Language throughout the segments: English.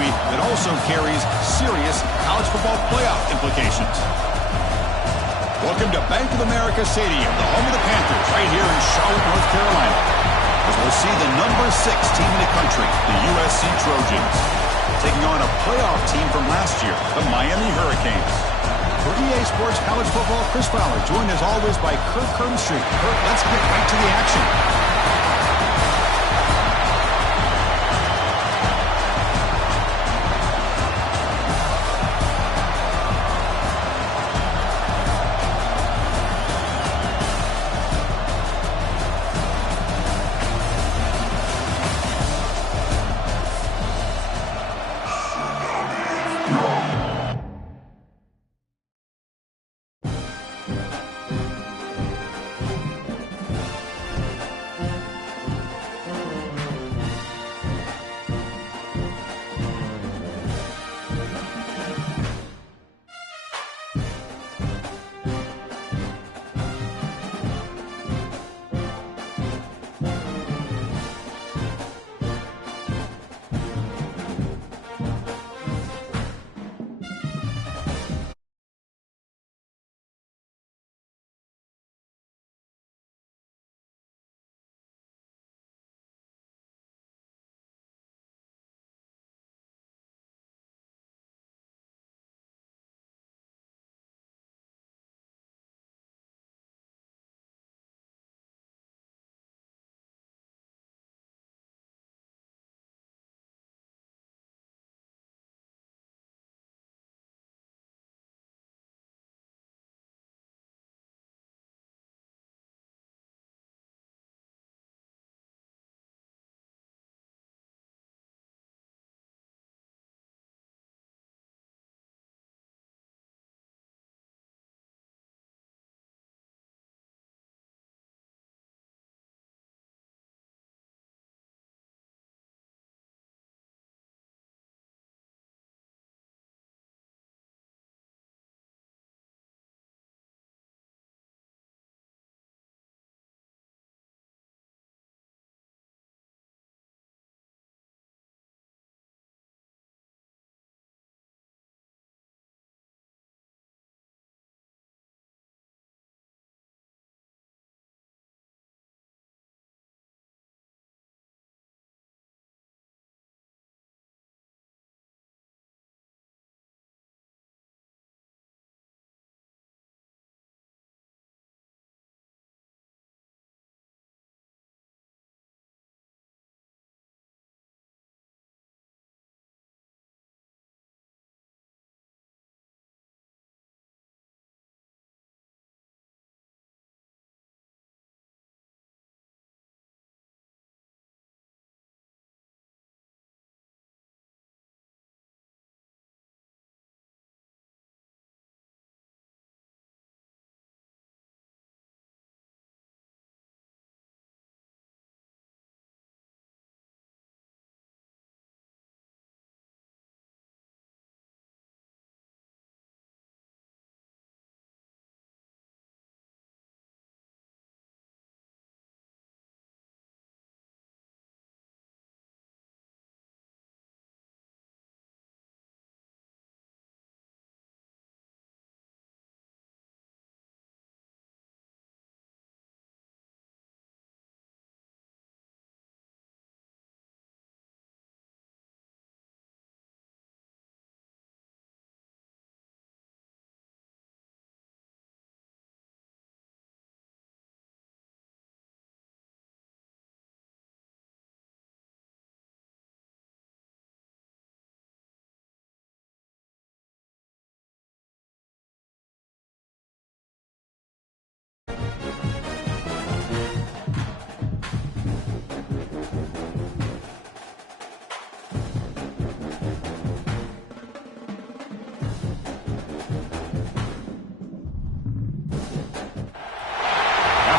trophy that also carries serious college football playoff implications. Welcome to Bank of America Stadium, the home of the Panthers, right here in Charlotte, North Carolina, as we'll see the number 6 team in the country, the USC Trojans, taking on a playoff team from last year, the Miami Hurricanes. For EA Sports College Football, Chris Fowler, joined as always by Kirk Herbstreit. Kirk, let's get right to the action.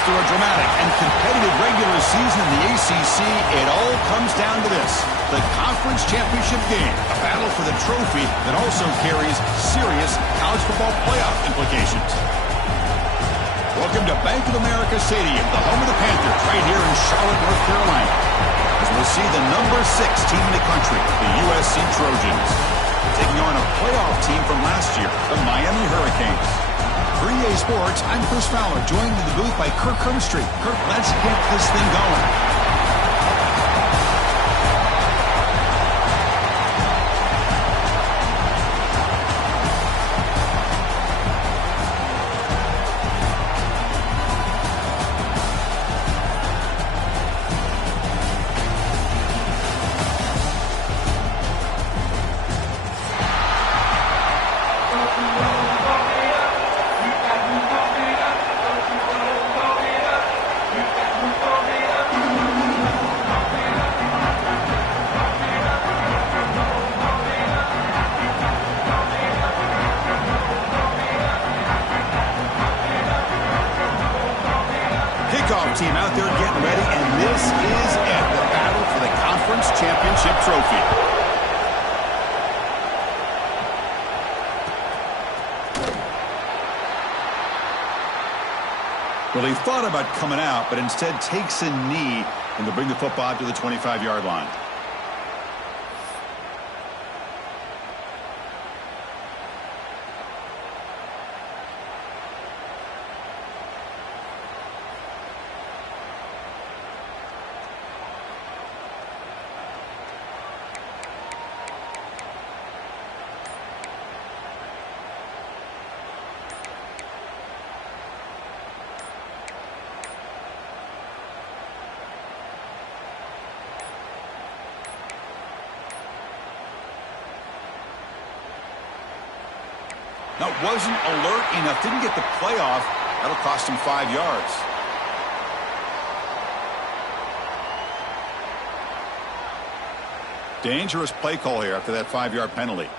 After a dramatic and competitive regular season in the ACC, it all comes down to this: the conference championship game, a battle for the trophy that also carries serious college football playoff implications. Welcome to Bank of America Stadium, the home of the Panthers, right here in Charlotte, North Carolina, as We'll see the #6 team in the country, the USC Trojans, taking on a playoff team from last year, the Miami Hurricanes. For EA Sports, I'm Chris Fowler, joined in the booth by Kirk Hermstreet. Kirk, let's get this thing going. Team out there getting ready, and this is it, the battle for the conference championship trophy. Well, he thought about coming out, but instead takes a knee and to bring the football to the 25-yard line. Now, wasn't alert enough, didn't get the playoff. That'll cost him 5 yards. Dangerous play call here after that 5-yard penalty.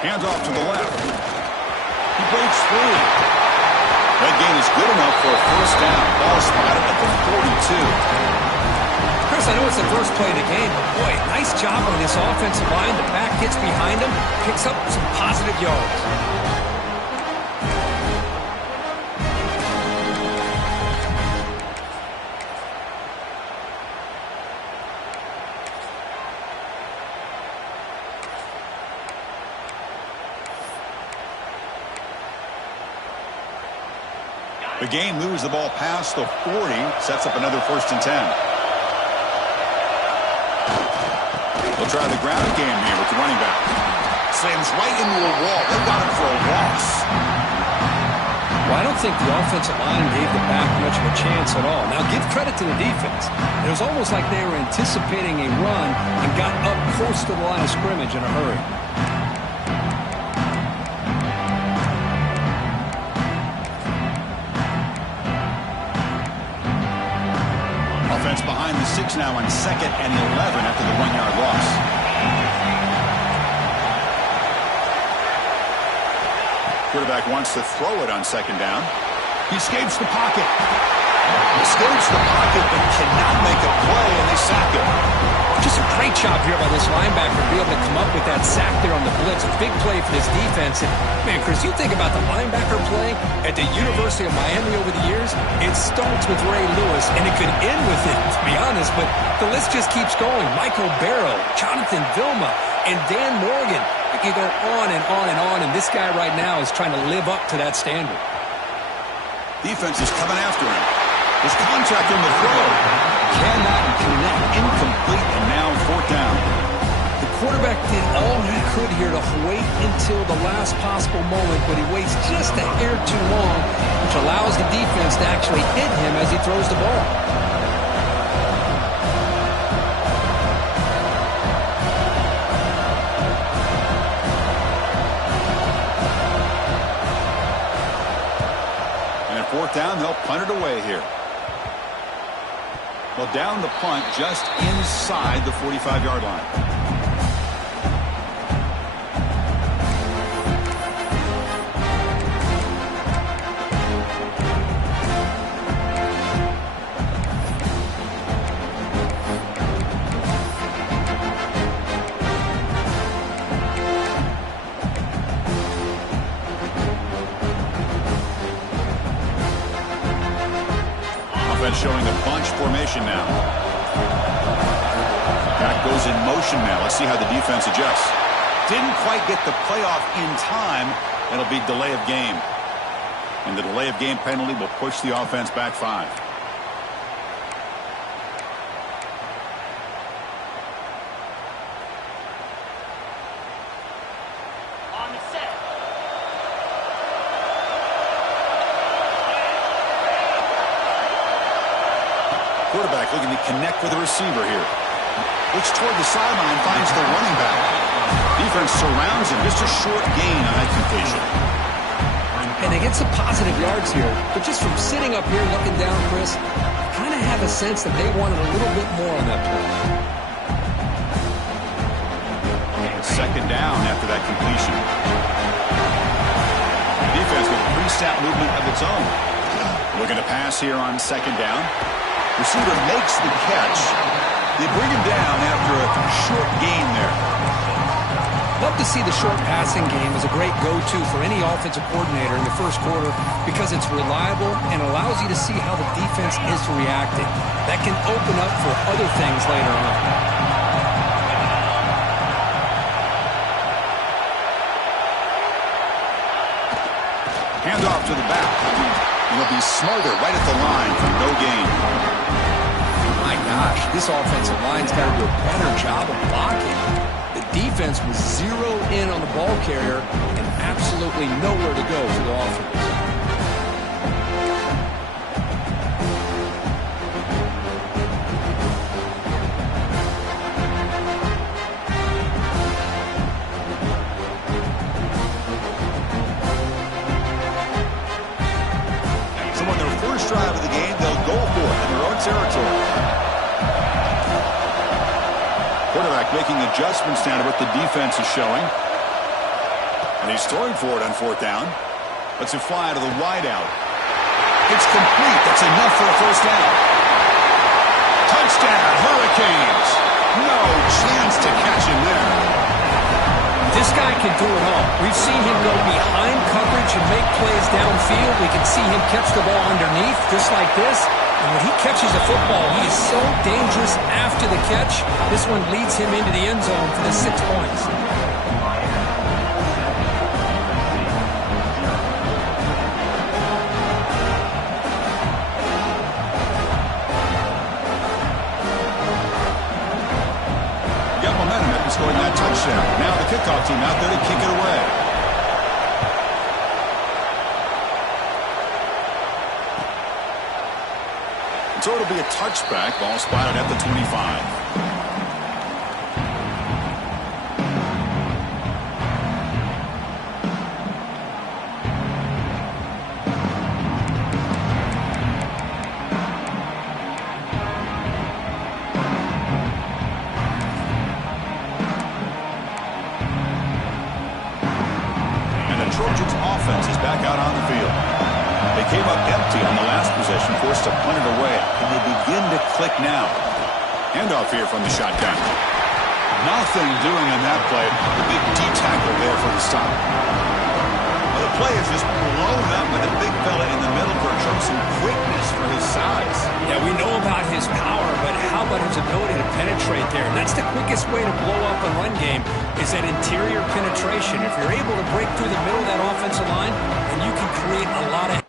Hands off to the left. He breaks free. That gain is good enough for a first down. Ball spotted at the 42. Chris, I know it's the first play of the game, but boy, nice job on this offensive line. The back gets behind him, picks up some positive yards. The game moves the ball past the 40, sets up another 1st and 10. They'll try the ground game here with the running back. Slams right into a wall. They got him for a loss. Well, I don't think the offensive line gave the back much of a chance at all. Now, give credit to the defense. It was almost like they were anticipating a run and got up close to the line of scrimmage in a hurry. Offense behind the 6 now on 2nd and 11 after the 1-yard loss. Quarterback wants to throw it on 2nd down. He escapes the pocket. Escapes the pocket but cannot make a play, and they sack him. Just a great job here by this linebacker to be able to come up with that sack there on the blitz. Big play for this defense. And, man, Chris, you think about the linebacker play at the University of Miami over the years, it starts with Ray Lewis, and it could end with it, to be honest, but the list just keeps going. Michael Barrow, Jonathan Vilma, and Dan Morgan. It can go on and on and on, and this guy right now is trying to live up to that standard. Defense is coming after him. His contact in the throw. Cannot connect. Incomplete, and now 4th down. The quarterback did all he could here to wait until the last possible moment, but he waits just a hair too long, which allows the defense to actually hit him as he throws the ball. And at 4th down, they'll punt it away here. Well, down the punt just inside the 45-yard line. offense showing a bunch formation now. Back goes in motion now. Let's see how the defense adjusts. Didn't quite get the playoff in time. It'll be delay of game. And the delay of game penalty will push the offense back 5. Quarterback looking to connect with the receiver here. Looks toward the sideline, finds the running back. Defense surrounds him. Just a short gain on that completion. And they get some positive yards here. But just from sitting up here looking down, Chris, I kind of have a sense that they wanted a little bit more on that play. Second down after that completion. Defense with pre-snap movement of its own. Looking to pass here on second down. Receiver makes the catch. They bring him down after a short gain there. Love to see the short passing game as a great go-to for any offensive coordinator in the first quarter because it's reliable and allows you to see how the defense is reacting. That can open up for other things later on. Hand off to the back. He'll be smarter right at the line for no gain. My gosh, this offensive line's got to do a better job of blocking. The defense was zero in on the ball carrier and absolutely nowhere to go for the offense. So on their first drive of the game, they'll go for it in their own territory. Quarterback making adjustments now to what the defense is showing. And he's throwing for it on fourth down. Lets it fly to the wideout. It's complete. That's enough for a first down. Touchdown, Hurricanes. No chance to catch him there. This guy can do it all. We've seen him go behind coverage and make plays downfield. We can see him catch the ball underneath just like this. And when he catches a football, he is so dangerous after the catch. This one leads him into the end zone for the 6 points. Got momentum after scoring that touchdown. Now the kickoff team out there to kick it away. So it'll be a touchback. Ball spotted at the 25. And the Trojans' offense is back out on the field. They came up empty on the last possession, forced to punt it away. Can they begin to click now? Handoff here from the shotgun. Nothing doing on that play. The big D tackle there for the stop. Well, the play is just blown up by the big fella in the middle for showing some quickness for his size. Yeah, we know about his power, but how about his ability to penetrate there? And that's the quickest way to blow up a run game is that interior penetration. If you're able to break through the middle of that offensive line, then you can create a lot of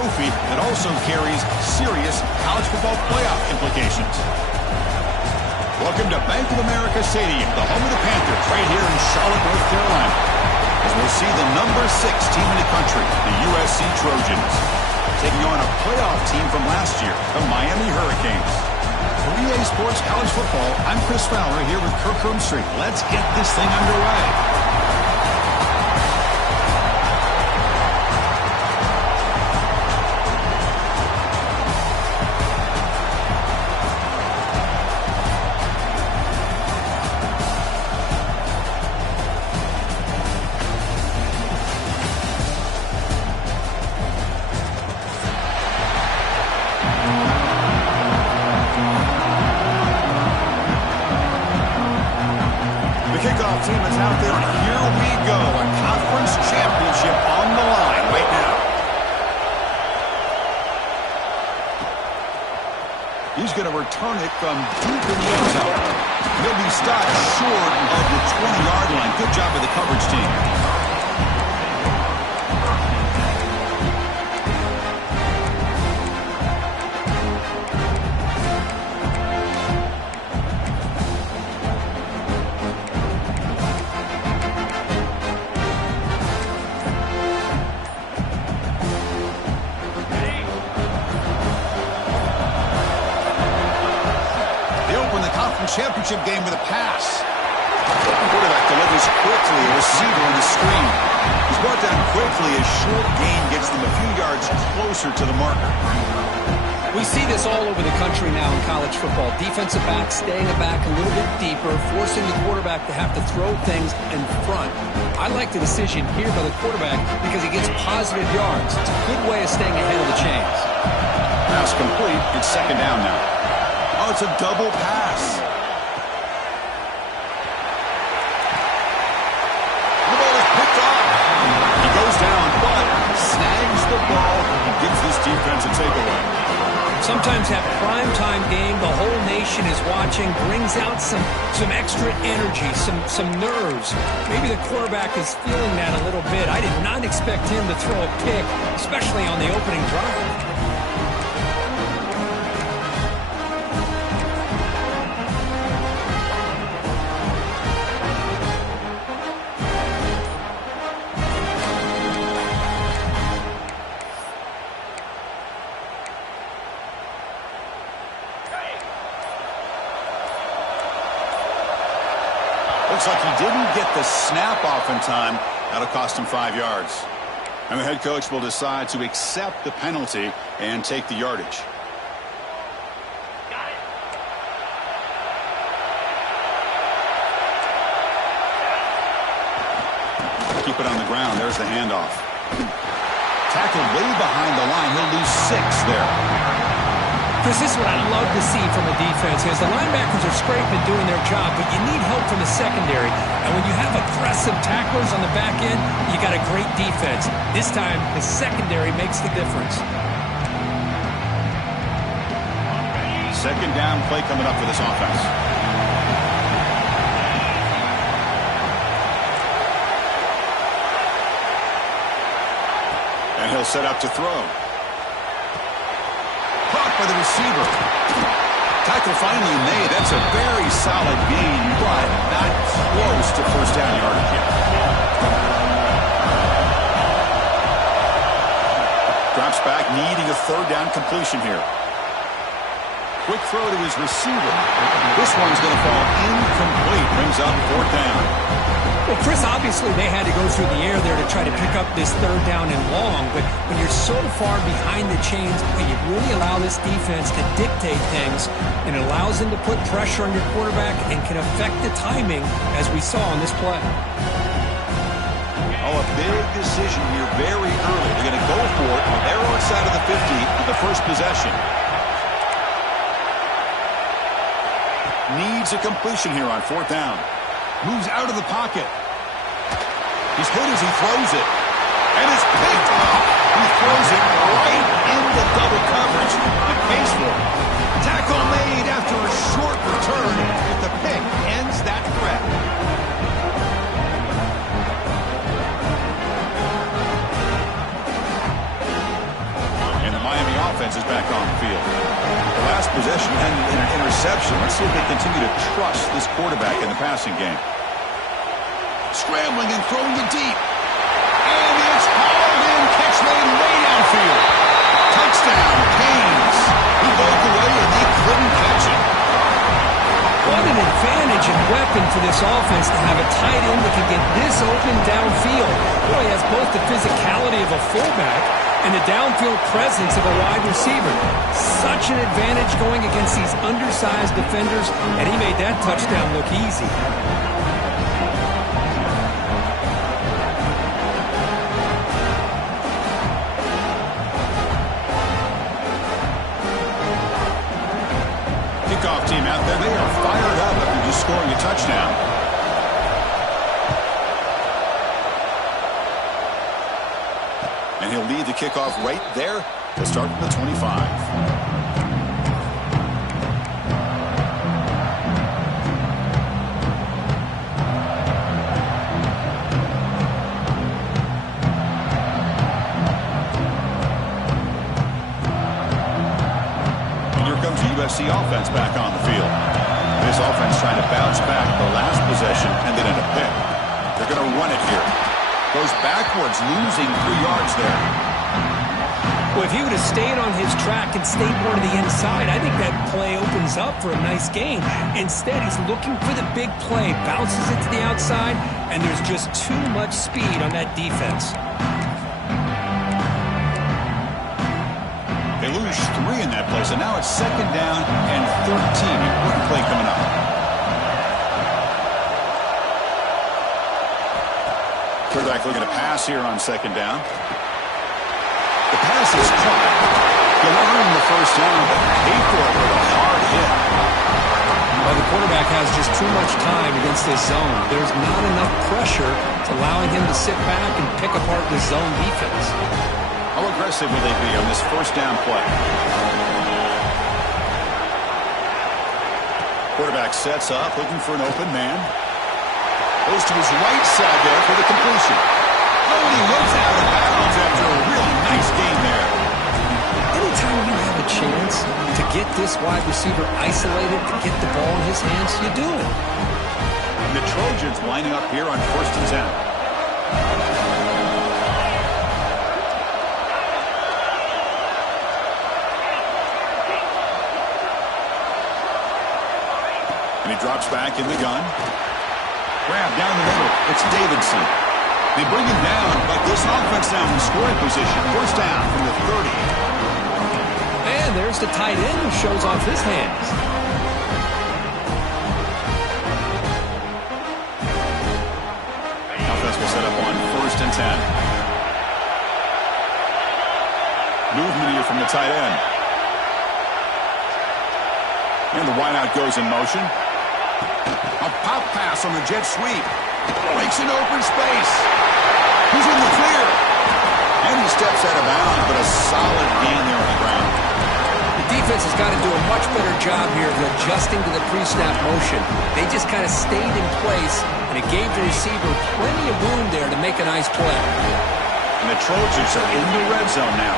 trophy that also carries serious college football playoff implications. Welcome to Bank of America Stadium, the home of the Panthers, right here in Charlotte, North Carolina, as we'll see the number 6 team in the country, the USC Trojans, taking on a playoff team from last year, the Miami Hurricanes. For EA Sports College Football, I'm Chris Fowler here with Kirk Hermstreet. Let's get this thing underway. Kickoff team is out there, and here we go. A conference championship on the line right now. He's going to return it from deep in the end zone. He'll be stopped short of the 20-yard line. Good job of the coverage team. Championship game with a pass. The quarterback delivers quickly, a receiver on the screen. He's brought down quickly. A short gain gets them a few yards closer to the marker. We see this all over the country now in college football. Defensive backs staying back a little bit deeper, forcing the quarterback to have to throw things in front. I like the decision here by the quarterback because he gets positive yards. It's a good way of staying ahead of the chains. Pass complete. It's second down now. Oh, it's a double pass. Down, but snags the ball and gives this defense a takeaway. Sometimes that primetime game, the whole nation is watching, brings out some extra energy, some nerves. Maybe the quarterback is feeling that a little bit. I did not expect him to throw a pick, especially on the opening drive. Looks like he didn't get the snap off in time. That'll cost him 5 yards. And the head coach will decide to accept the penalty and take the yardage. Keep it on the ground. There's the handoff. Tackled way behind the line. He'll lose 6 there. Chris, this is what I love to see from a defense is the linebackers are scraping and doing their job, but you need help from the secondary. And when you have aggressive tacklers on the back end, you got a great defense. This time, the secondary makes the difference. Second down play coming up for this offense. And he'll set up to throw. Caught by the receiver. Tackle finally made. That's a very solid gain, but not close to first down yardage yet. Drops back, needing a third down completion here. Quick throw to his receiver. This one's going to fall incomplete. Brings up fourth down. Well, Chris, obviously they had to go through the air there to try to pick up this third down and long, but when you're so far behind the chains, you really allow this defense to dictate things, and it allows them to put pressure on your quarterback and can affect the timing, as we saw on this play. Oh, a big decision here very early. They're going to go for it on their own side of the 50 on the first possession. Needs a completion here on fourth down. Moves out of the pocket. He's hit as he throws it. And it's picked off. He throws it right into double coverage. It pays for it. Tackle made after a short return. But the pick ends that threat. Let's see if they continue to trust this quarterback in the passing game. Scrambling and throwing it deep. And it's hauled in. Catch made way downfield. Touchdown, Canes. He broke away and they couldn't catch it. What an advantage and weapon for this offense to have a tight end that can get this open downfield. He has both the physicality of a fullback and the downfield presence of a wide receiver. Such an advantage going against these undersized defenders, and he made that touchdown look easy. Kickoff team out there, they are fired up after just scoring a touchdown. And he'll lead the kickoff right there to start from the 25. USC offense back on the field. This offense trying to bounce back the last possession and then in a pick. They're going to run it here. Goes backwards, losing 3 yards there. Well, if he would have stayed on his track and stayed more to the inside, I think that play opens up for a nice gain. Instead, he's looking for the big play, bounces it to the outside, and there's just too much speed on that defense. They lose 3 in that play, so now it's 2nd down and 13. Important play coming up. Quarterback looking to pass here on 2nd down. The pass is caught. He'll earn the 1st down, but pay for it with a hard hit. Well, the quarterback has just too much time against this zone. There's not enough pressure to allowing him to sit back and pick apart the zone defense. How aggressive will they be on this 1st down play? Quarterback sets up, looking for an open man. Goes to his right side there for the completion. Oh, and he moves out of bounds after a really nice game there. Anytime you have a chance to get this wide receiver isolated, to get the ball in his hands, you do it. And the Trojans lining up here on 1st and 10. And he drops back in the gun. Grab down the middle. It's Davidson. They bring him down, but this offense now in scoring position. 1st down from the 30. And there's the tight end who shows off his hands. Offense will set up on 1st and 10. Movement here from the tight end. And the wideout goes in motion. A pop pass on the jet sweep. Breaks an open space. He's in the clear. And he steps out of bounds, but a solid gain there on the ground. The defense has got to do a much better job here of adjusting to the pre-snap motion. They just kind of stayed in place, and it gave the receiver plenty of room there to make a nice play. And the Trojans are in the red zone now.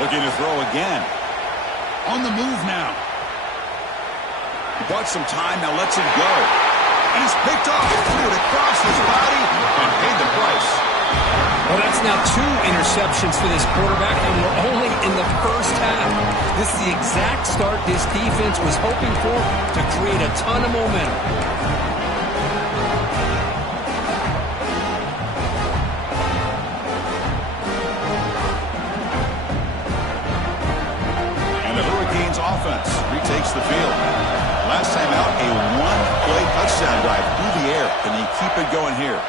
Looking to throw again. On the move now. He bought some time, now lets it go. And he's picked off. Threw it across his body and paid the price. Well, that's now 2 interceptions for this quarterback, and we're only in the 1st half. This is the exact start this defense was hoping for to create a ton of momentum. Offense retakes the field. Last time out, a 1-play touchdown drive through the air. Can he keep it going here?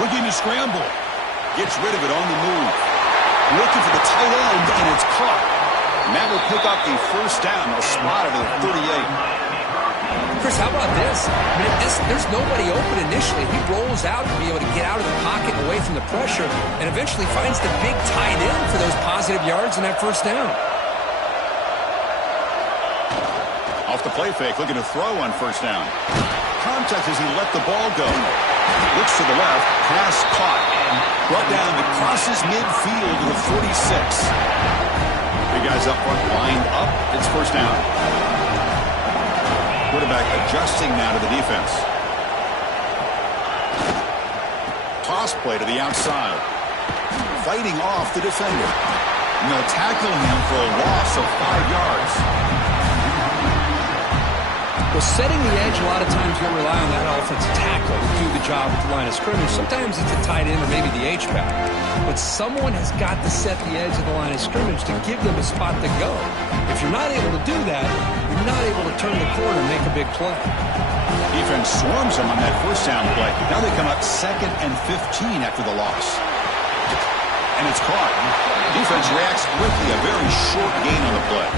Looking to scramble. Gets rid of it on the move. Looking for the tight end, and it's caught. And that will pick up the 1st down. They'll spot it at the 38. Chris, how about this? I mean, there's nobody open initially. He rolls out to be able to get out of the pocket away from the pressure and eventually finds the big tight end for those positive yards in that 1st down. Off the play fake, looking to throw on 1st down. Contact as he let the ball go. Looks to the left. Pass caught. Brought down across his midfield to the 46. Big guys up front, lined up. It's first down. Quarterback adjusting now to the defense. Toss play to the outside. Fighting off the defender. And they'll tackle him for a loss of 5 yards. Well, setting the edge, a lot of times you'll rely on that offensive tackle to do the job at the line of scrimmage. Sometimes it's a tight end or maybe the H-back. But someone has got to set the edge of the line of scrimmage to give them a spot to go. If you're not able to do that, you're not able to turn the corner and make a big play. Defense swarms them on that first down play. Now they come up 2nd and 15 after the loss. And it's caught. Defense reacts quickly. A very short gain on the play.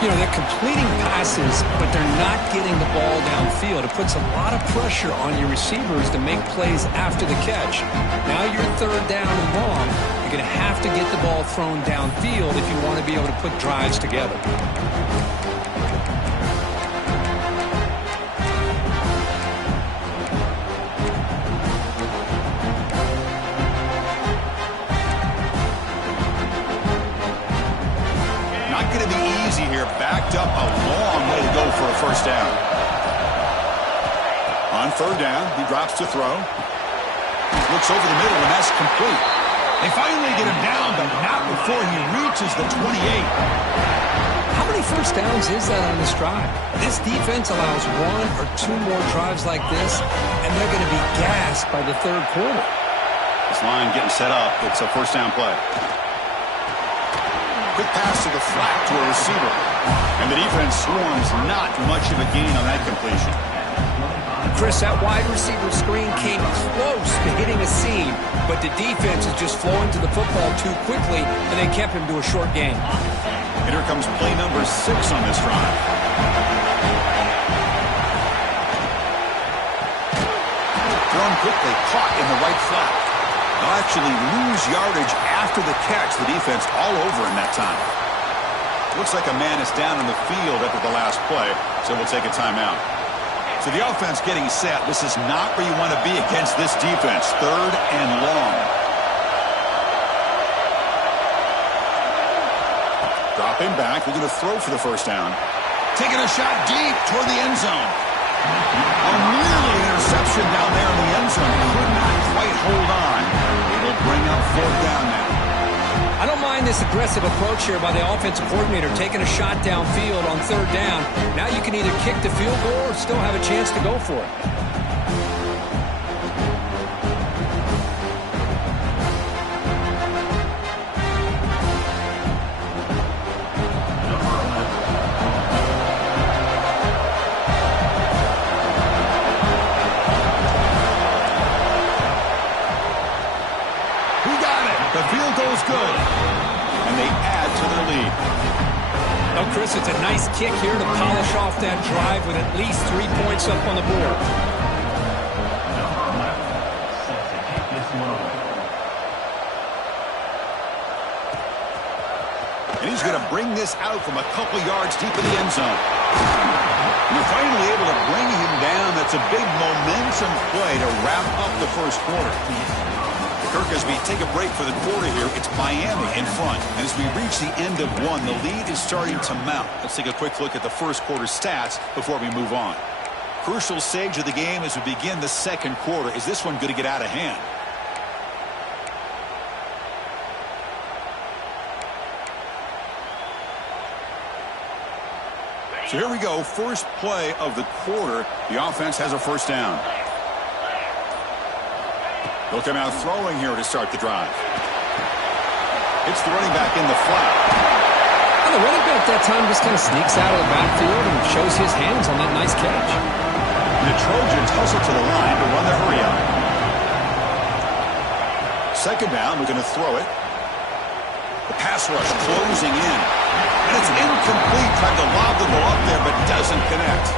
You know, they're completing passes, but they're not getting the ball downfield. It puts a lot of pressure on your receivers to make plays after the catch. Now you're 3rd down and long. You're going to have to get the ball thrown downfield if you want to be able to put drives together. Backed up a long way to go for a first down. On 3rd down, he drops to throw. Looks over the middle, and that's complete. They finally get him down, but not before he reaches the 28. How many first downs is that on this drive? This defense allows 1 or 2 more drives like this, and they're going to be gassed by the 3rd quarter. This line getting set up. It's a first down play. Quick pass to the flat to a receiver. And the defense swarms, not much of a gain on that completion. Chris, that wide receiver screen came close to hitting a seam, but the defense is just flowing to the football too quickly, and they kept him to a short gain. And here comes play number 6 on this drive. Thrown quickly, caught in the right flat. They'll actually lose yardage after the catch. The defense all over in that time. Looks like a man is down in the field after the last play, so we'll take a timeout. So the offense getting set. This is not where you want to be against this defense. 3rd and long. Dropping back. They're going to throw for the first down. Taking a shot deep toward the end zone. Nearly an interception down there in the end zone. Could not quite hold on. It'll bring up 4th down now. I don't mind this aggressive approach here by the offensive coordinator, taking a shot downfield on 3rd down. Now you can either kick the field goal or still have a chance to go for it. The field goal's good, and they add to their lead. Well, Chris, it's a nice kick here to polish off that drive with at least 3 points up on the board. And he's going to bring this out from a couple yards deep in the end zone. You're finally able to bring him down. That's a big momentum play to wrap up the first quarter. Kirk, as we take a break for the quarter here, it's Miami in front. And as we reach the end of one, the lead is starting to mount. Let's take a quick look at the first quarter stats before we move on. Crucial stage of the game as we begin the second quarter. Is this one going to get out of hand? So here we go. First play of the quarter. The offense has a first down. They'll come out throwing here to start the drive. It's the running back in the flat. Well, the running back that time just kind of sneaks out of the backfield and shows his hands on that nice catch. The Trojans hustle to the line to run the hurry up. Second down, we're going to throw it. The pass rush closing in. And it's incomplete. Tried to lob the ball up there, but doesn't connect.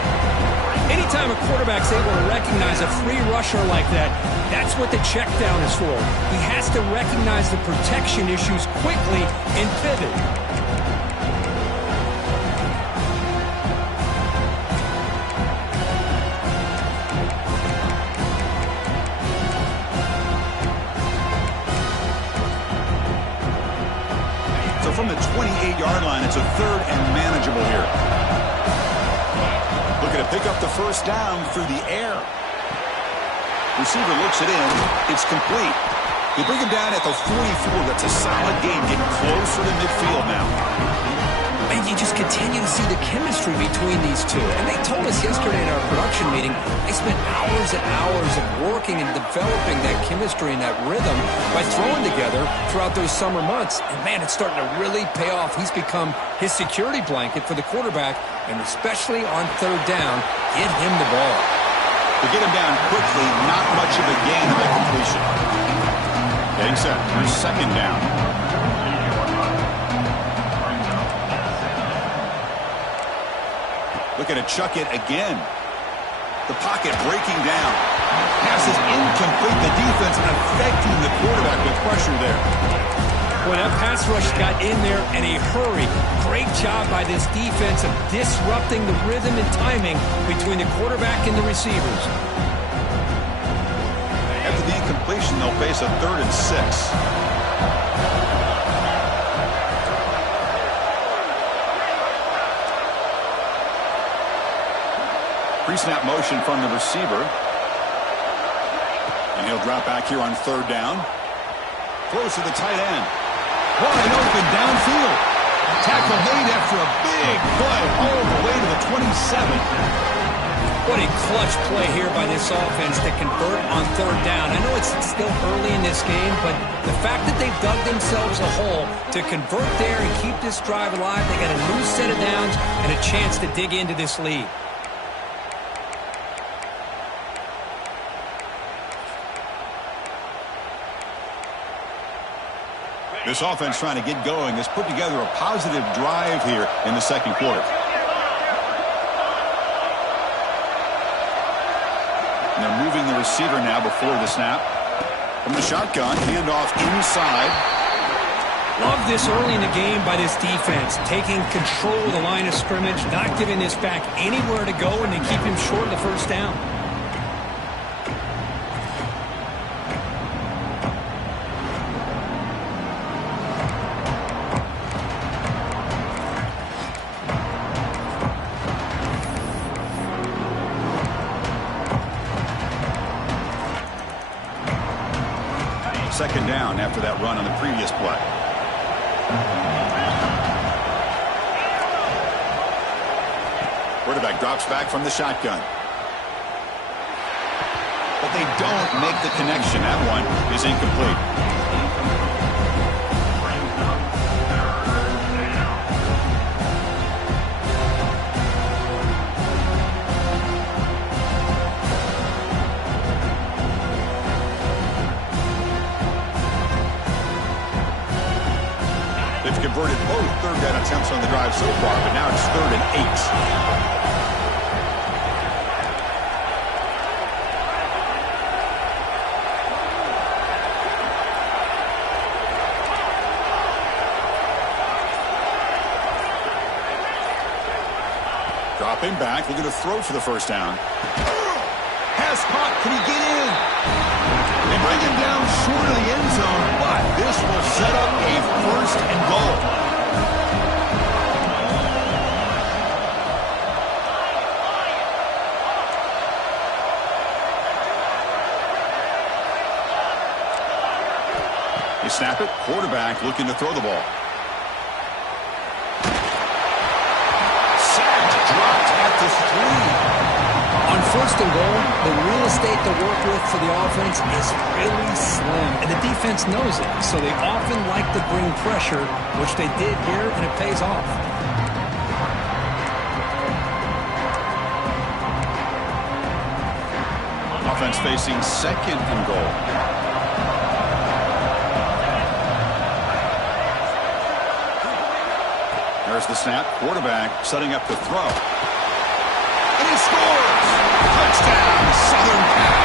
Anytime a quarterback's able to recognize a free rusher like that, that's what the check down is for. He has to recognize the protection issues quickly and pivot. They're from the 28-yard line. It's a third and manageable here. Looking to pick up the first down through the air. Receiver looks it in. It's complete. They bring him down at the 44. That's a solid game, getting closer to midfield now. And you just continue to see the chemistry between these two. And they told us yesterday in our production meeting, they spent hours and hours of working and developing that chemistry and that rhythm by throwing together throughout those summer months. And, man, it's starting to really pay off. He's become his security blanket for the quarterback, and especially on third down, get him the ball. To get him down quickly, not much of a gain of that completion. Getting set. Here's second down. Looking to chuck it again. The pocket breaking down. Pass is incomplete. The defense affecting the quarterback with pressure there. When that pass rush got in there in a hurry, great job by this defense of disrupting the rhythm and timing between the quarterback and the receivers. After the incompletion, they'll face a 3rd and 6. Pre-snap motion from the receiver. And he'll drop back here on 3rd down. Throws to the tight end. Wide open downfield. Tackle made after a big play all the way to the 27. What a clutch play here by this offense to convert on 3rd down. I know it's still early in this game, but the fact that they've dug themselves a hole to convert there and keep this drive alive, they got a new set of downs and a chance to dig into this lead. This offense trying to get going has put together a positive drive here in the second quarter. And they're moving the receiver now before the snap. From the shotgun, handoff inside. Love this early in the game by this defense, taking control of the line of scrimmage, not giving this back anywhere to go, and they keep him short of the first down. Second down after that run on the previous play. Quarterback drops back from the shotgun. But they don't make the connection. That one is incomplete. Converted both third down attempts on the drive so far, but now it's 3rd and 8. Dropping back, looking to throw for the first down. Pass caught, can he get in? They bring him down short of the end zone, but this will set up a 1st and goal. They snap it, quarterback looking to throw the ball. Sacked, dropped at the 3. On 1st and goal, the real estate to work with for the offense is really slim, and the defense knows it, so they often like to bring pressure, which they did here, and it pays off. Offense facing 2nd and goal. There's the snap, quarterback setting up the throw. And he scores! Touchdown, Southern Cal!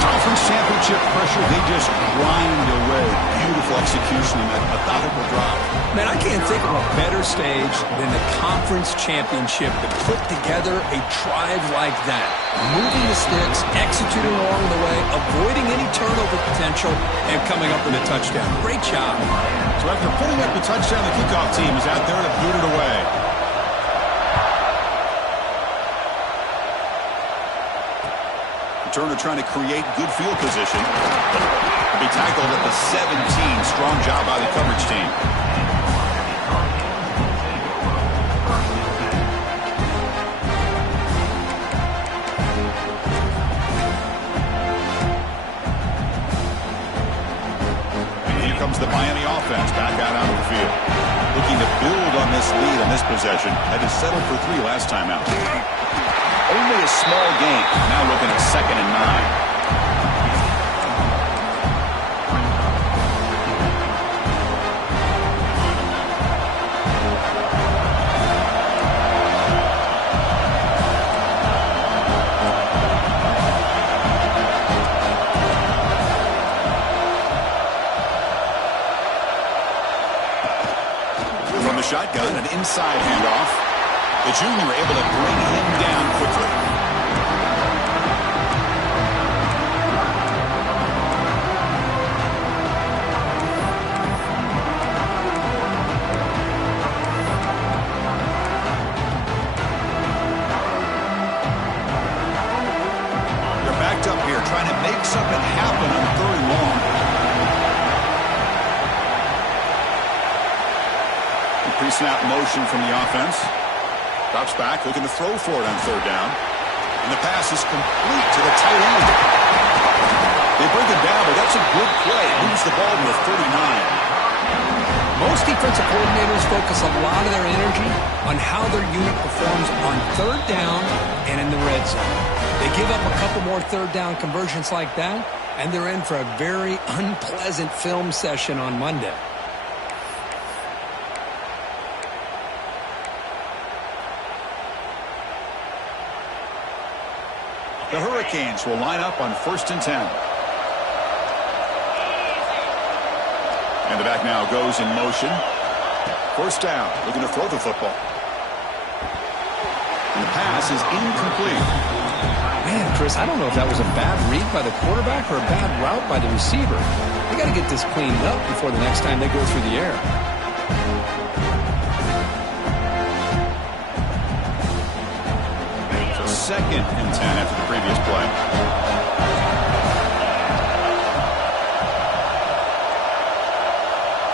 Conference championship pressure, they just grind away. Beautiful execution and that methodical drop. Man, I can't think of a better stage than the conference championship to put together a drive like that. Moving the sticks, executing along the way, avoiding any turnover potential, and coming up with a touchdown. Great job. So after putting up the touchdown, the kickoff team is out there to boot it away. Returner trying to create good field position. Will be tackled at the 17. Strong job by the coverage team. Comes the Miami offense back out onto the field. Looking to build on this lead on this possession. Had to settle for 3 last time out. Only a small gain. Now looking at 2nd and 9. Shotgun, an inside handoff. The junior able to bring him down quickly. They're backed up here, trying to make something happen on 3rd and long. Pre-snap motion from the offense. Drops back, looking to throw for it on 3rd down. And the pass is complete to the tight end. They bring it down, but that's a good play. Moves the ball to the 39. Most defensive coordinators focus a lot of their energy on how their unit performs on 3rd down and in the red zone. They give up a couple more 3rd down conversions like that, and they're in for a very unpleasant film session on Monday. The Hurricanes will line up on 1st and 10. And the back now goes in motion. 1st down, looking to throw the football. And the pass is incomplete. Man, Chris, I don't know if that was a bad read by the quarterback or a bad route by the receiver. They got to get this cleaned up before the next time they go through the air. So 2nd and 10 after the previous play.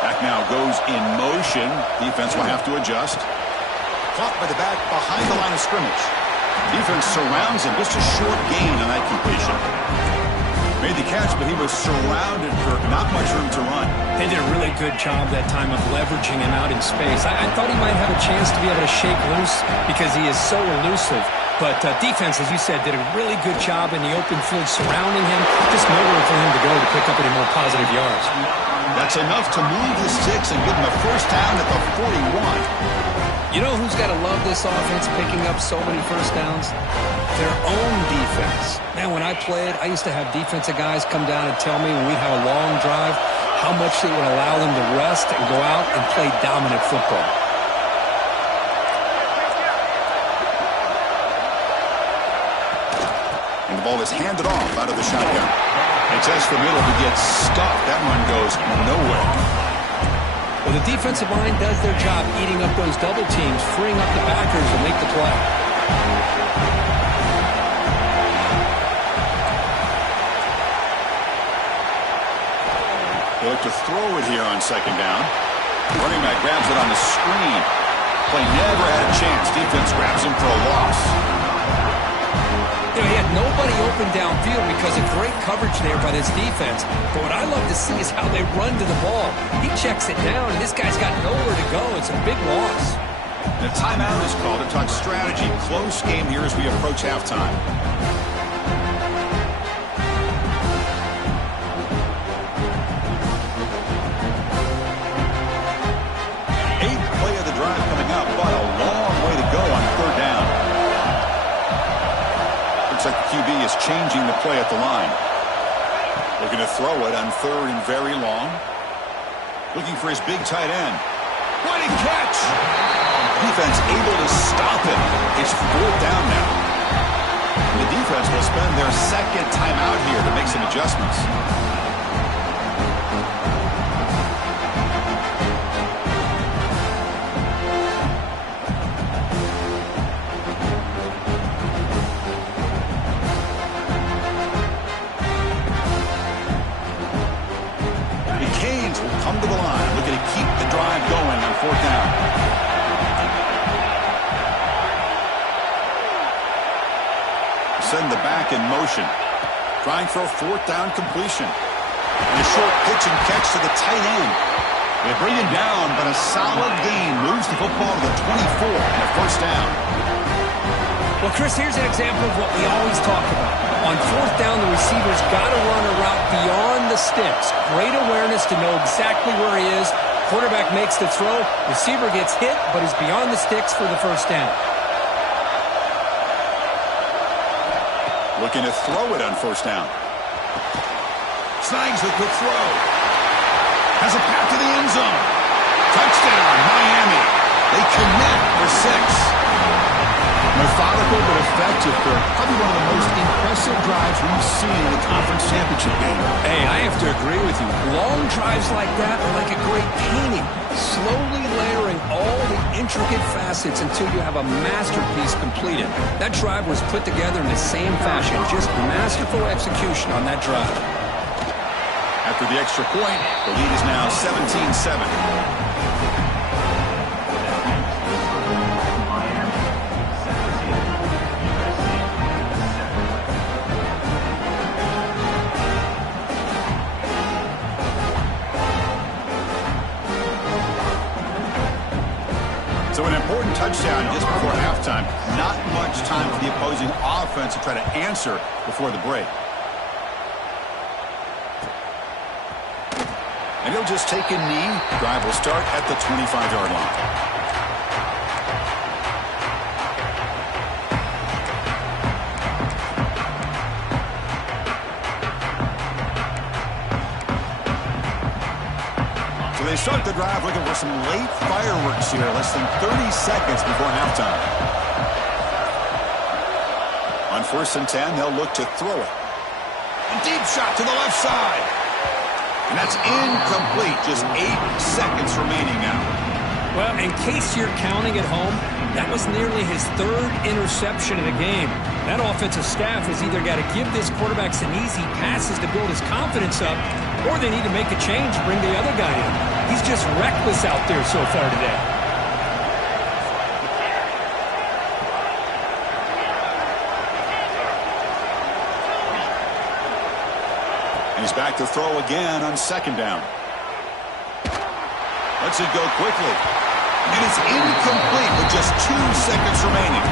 Back now goes in motion. Defense will have to adjust. Caught by the back behind the line of scrimmage. Defense surrounds him. Just a short gain on that completion. Made the catch, but he was surrounded for not much room to run. They did a really good job that time of leveraging him out in space. I thought he might have a chance to be able to shake loose because he is so elusive. But defense, as you said, did a really good job in the open field surrounding him. Just nowhere for him to go to pick up any more positive yards. That's enough to move the sticks and give him a 1st down at the 41. You know who's got to love this offense picking up so many 1st downs? Their own defense. Man, when I played, I used to have defensive guys come down and tell me when we'd have a long drive how much it would allow them to rest and go out and play dominant football. And the ball is handed off out of the shotgun. They test the middle to get stuffed. That one goes nowhere. Well, the defensive line does their job eating up those double teams, freeing up the backers to make the play. They look to throw it here on 2nd down. Running back grabs it on the screen. Play never had a chance. Defense grabs him for a loss. You know, he had nobody open downfield because of great coverage there by this defense. But what I love to see is how they run to the ball. He checks it down, and this guy's got nowhere to go. It's a big loss. The timeout is called to talk strategy. Close game here as we approach halftime. 8th play of the drive coming up, but a long way to go on 3rd down. Looks like the QB is changing the play at the line. Looking to throw it on 3rd and very long. Looking for his big tight end. Winning catch! Defense able to stop it. It's 4th down now. The defense will spend their 2nd timeout here to make some adjustments. fourth down. Send the back in motion. Trying for a fourth down completion. And a short pitch and catch to the tight end. They bring him down, but a solid gain moves the football to the 24 and a first down. Well, Chris, here's an example of what we always talk about. On fourth down, the receiver's got to run a route beyond the sticks. Great awareness to know exactly where he is. Quarterback makes the throw. Receiver gets hit, but is beyond the sticks for the first down. Looking to throw it on first down. Snags the quick throw. Has a path to the end zone. Touchdown, Miami. They connect for 6. Methodical but effective for probably one of the most impressive drives we've seen in a conference championship game. Hey, I have to agree with you. Long drives like that are like a great painting. Slowly layering all the intricate facets until you have a masterpiece completed. That drive was put together in the same fashion. Just masterful execution on that drive. After the extra point, the lead is now 17-7. So an important touchdown just before halftime. Not much time for the opposing offense to try to answer before the break. And he'll just take a knee. Drive will start at the 25-yard line. So they start the drive looking for some late fireworks here, less than 30 seconds before halftime. On 1st and 10, they'll look to throw it. A deep shot to the left side. And that's incomplete. Just 8 seconds remaining now. Well, in case you're counting at home, that was nearly his 3rd interception of the game. That offensive staff has either got to give this quarterback some easy passes to build his confidence up, or they need to make a change to bring the other guy in. He's just reckless out there so far today. He's back to throw again on 2nd down. Lets it go quickly. And it's incomplete with just 2 seconds remaining.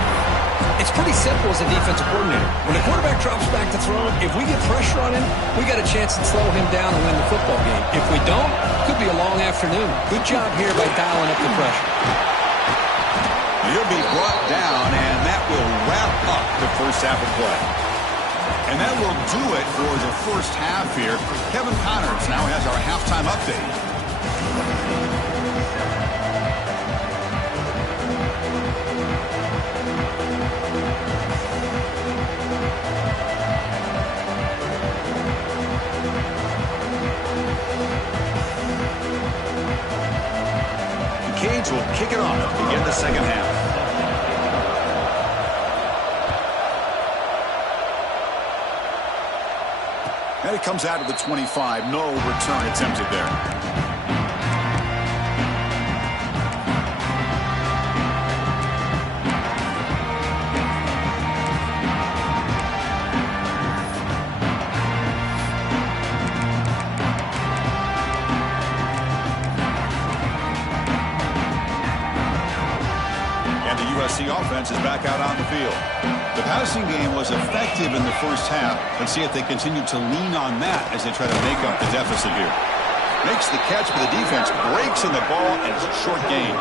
It's pretty simple as a defensive coordinator. When the quarterback drops back to throw, if we get pressure on him, we got a chance to slow him down and win the football game. If we don't, could be a long afternoon. Good job here by dialing up the pressure. He'll be brought down, and that will wrap up the first half of play. And that will do it for the first half here. Kevin Connors now has our halftime update. The Canes will kick it off to begin the second half. And it comes out of the 25. No return attempted there. And the USC offense is back out on the field. The passing game was effective in the first half. Let's see if they continue to lean on that as they try to make up the deficit here. Makes the catch, but the defense breaks in the ball, and it's a short gain.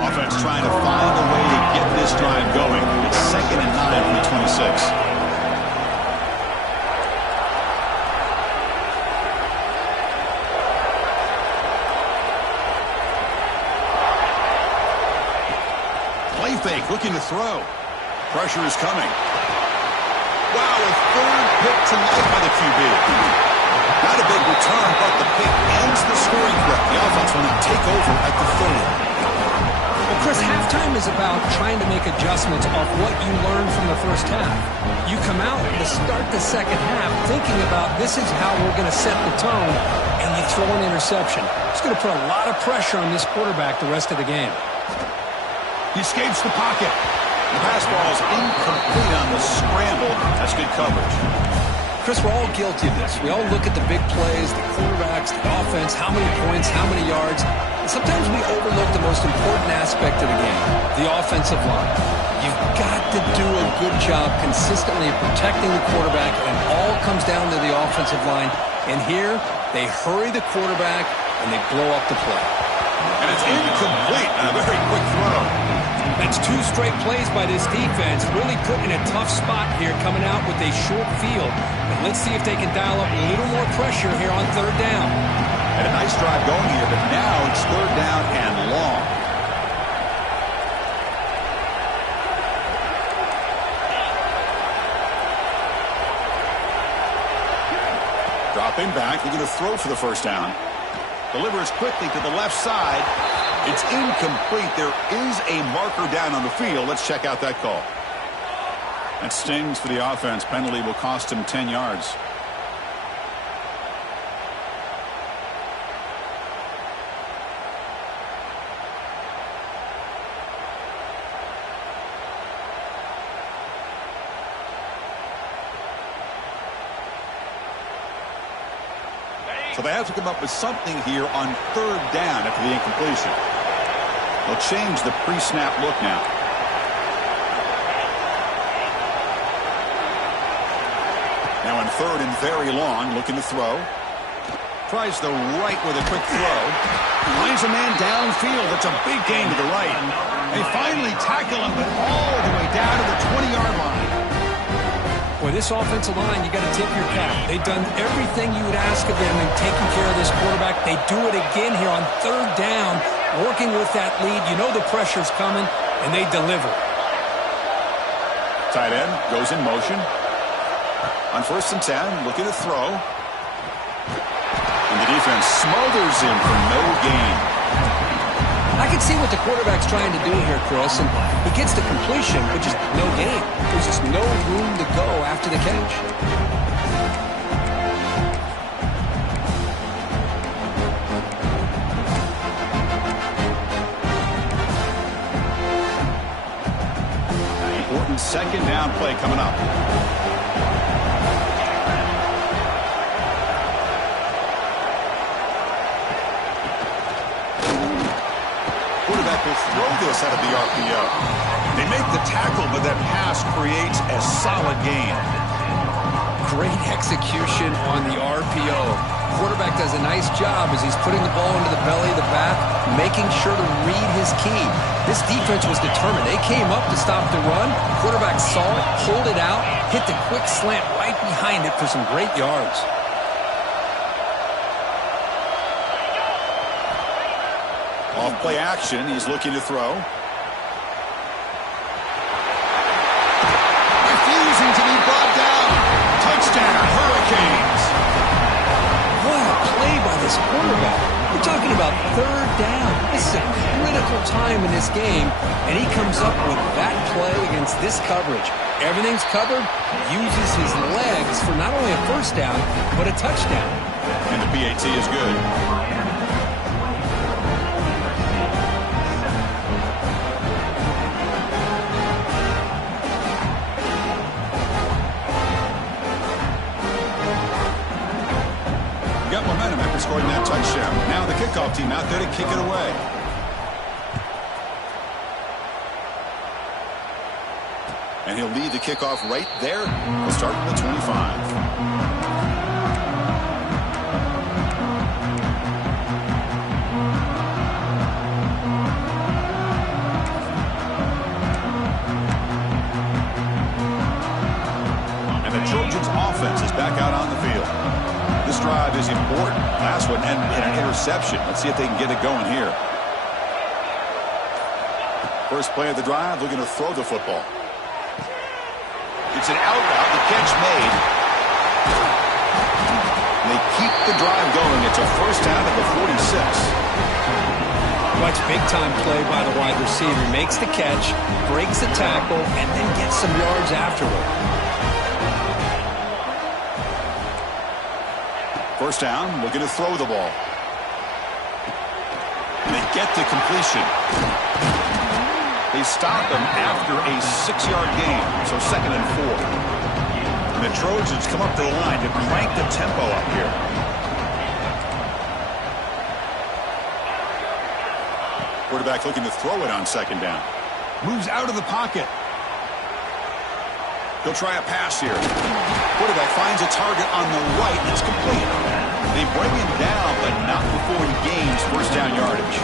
Offense trying to find a way to get this drive going. It's 2nd and 9 from the 26. Play fake, looking to throw. Pressure is coming. Wow, a 3rd pick tonight by the QB. Not a big return, but the pick ends the scoring threat. The offense will now take over at the 30. Well, Chris, halftime is about trying to make adjustments off what you learned from the first half. You come out to start the second half thinking about this is how we're going to set the tone, and you throw an interception. It's going to put a lot of pressure on this quarterback the rest of the game. He escapes the pocket. The pass ball is incomplete on the scramble. That's good coverage. Chris, we're all guilty of this. We all look at the big plays, the quarterbacks, the offense, how many points, how many yards. And sometimes we overlook the most important aspect of the game, the offensive line. You've got to do a good job consistently protecting the quarterback, and it all comes down to the offensive line. And here, they hurry the quarterback, and they blow up the play. And it's incomplete on a very quick throw. That's 2 straight plays by this defense, really put in a tough spot here, coming out with a short field. But let's see if they can dial up a little more pressure here on 3rd down. And a nice drive going here, but now it's 3rd down and long. Dropping back, looking to throw for the 1st down. Delivers quickly to the left side. It's incomplete. There is a marker down on the field. Let's check out that call. That stings for the offense. Penalty will cost him 10 yards. So they have to come up with something here on 3rd down after the incompletion. They'll change the pre-snap look now. Now on 3rd and very long, looking to throw. Tries the right with a quick throw. Finds a man downfield. That's a big gain to the right. They finally tackle him, but all the way down to the 20-yard line. Boy, this offensive line, you got to tip your cap. They've done everything you would ask of them in taking care of this quarterback. They do it again here on 3rd down, working with that lead. You know the pressure's coming, and they deliver. Tight end goes in motion. On 1st and 10, looking to throw. And the defense smothers him for no gain. I can see what the quarterback's trying to do here, Chris, and he gets the completion, but just no gain. There's just no room to go after the catch. Important 2nd down play coming up. Quarterback will throw this out of the RPO. They make the tackle, but that pass creates a solid gain. Great execution on the RPO. Quarterback does a nice job as he's putting the ball into the belly of the back, making sure to read his key. This defense was determined. They came up to stop the run. Quarterback saw it, pulled it out, hit the quick slant right behind it for some great yards. Off play action, he's looking to throw. Refusing to be brought down. Touchdown, Hurricanes. What a play by this quarterback. We're talking about 3rd down. This is a critical time in this game, and he comes up with that play against this coverage. Everything's covered, uses his legs for not only a 1st down, but a touchdown. And the PAT is good. Got momentum after scoring that touchdown. Now the kickoff team out there to kick it away. And he'll lead the kickoff right there. We'll start from the 25. And the Trojans offense is back out on the field. This drive is important. Last one ended in an interception. Let's see if they can get it going here. First play of the drive, looking to throw the football. It's an out route, the catch made. And they keep the drive going. It's a 1st down at the 46. Watch big-time play by the wide receiver. Makes the catch, breaks the tackle, and then gets some yards afterward. First down, looking to throw the ball. And they get the completion. They stop him after a 6-yard gain, so 2nd and 4. And the Trojans come up to the line to crank the tempo up here. Quarterback looking to throw it on 2nd down. Moves out of the pocket. He'll try a pass here. Quarterback finds a target on the right, and it's complete. They bring him down, but not before he gains first down yardage.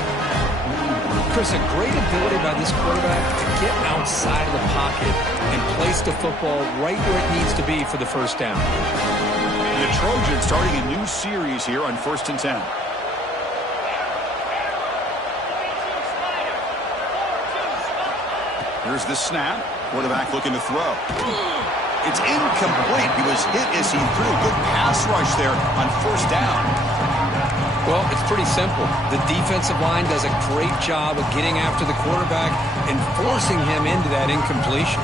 Chris, a great ability by this quarterback to get outside of the pocket and place the football right where it needs to be for the first down. And the Trojans starting a new series here on 1st and 10. Here's the snap. Quarterback looking to throw. It's incomplete. He was hit as he threw. Good pass rush there on first down. Well, it's pretty simple. The defensive line does a great job of getting after the quarterback and forcing him into that incompletion.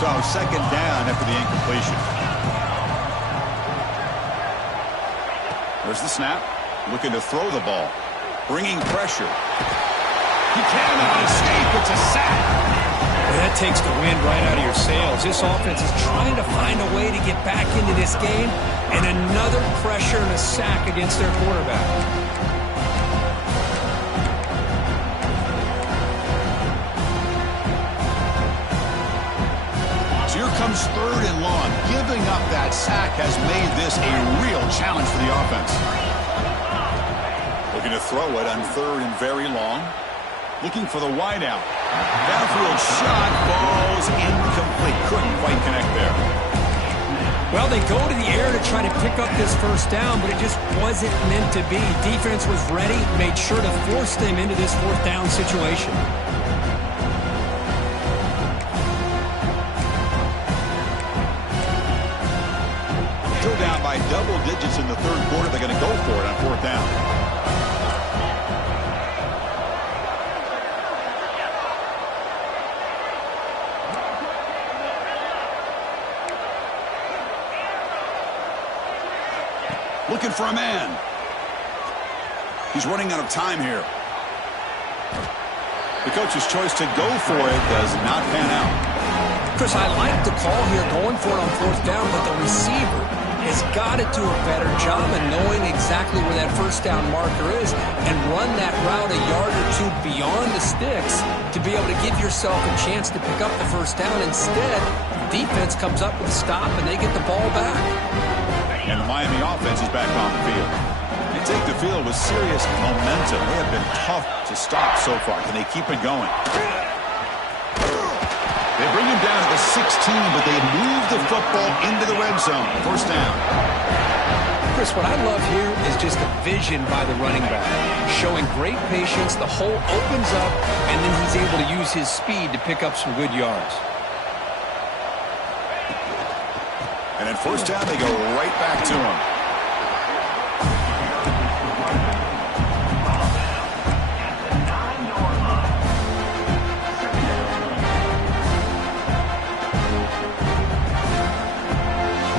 So 2nd down after the incompletion. There's the snap. Looking to throw the ball. Bringing pressure. He cannot escape. It's a sack. That takes the wind right out of your sails. This offense is trying to find a way to get back into this game, and another pressure and a sack against their quarterback. So here comes 3rd and long. Giving up that sack has made this a real challenge for the offense. Looking to throw it on 3rd and very long. Looking for the wideout. Downfield shot falls incomplete. Couldn't quite connect there. Well, they go to the air to try to pick up this first down, but it just wasn't meant to be. Defense was ready, made sure to force them into this 4th down situation. Still down by double digits in the 3rd quarter. They're going to go for it on 4th down. Looking for a man. He's running out of time here. The coach's choice to go for it does not pan out. Chris, I like the call here going for it on 4th down, but the receiver has got to do a better job of knowing exactly where that first down marker is and run that route a yard or two beyond the sticks to be able to give yourself a chance to pick up the first down. Instead, defense comes up with a stop and they get the ball back. And the Miami offense is back on the field. They take the field with serious momentum. They have been tough to stop so far. Can they keep it going? They bring him down to the 16, but they move the football into the red zone. First down. Chris, what I love here is just the vision by the running back. Showing great patience, the hole opens up, and then he's able to use his speed to pick up some good yards. And at first down, they go right back to him.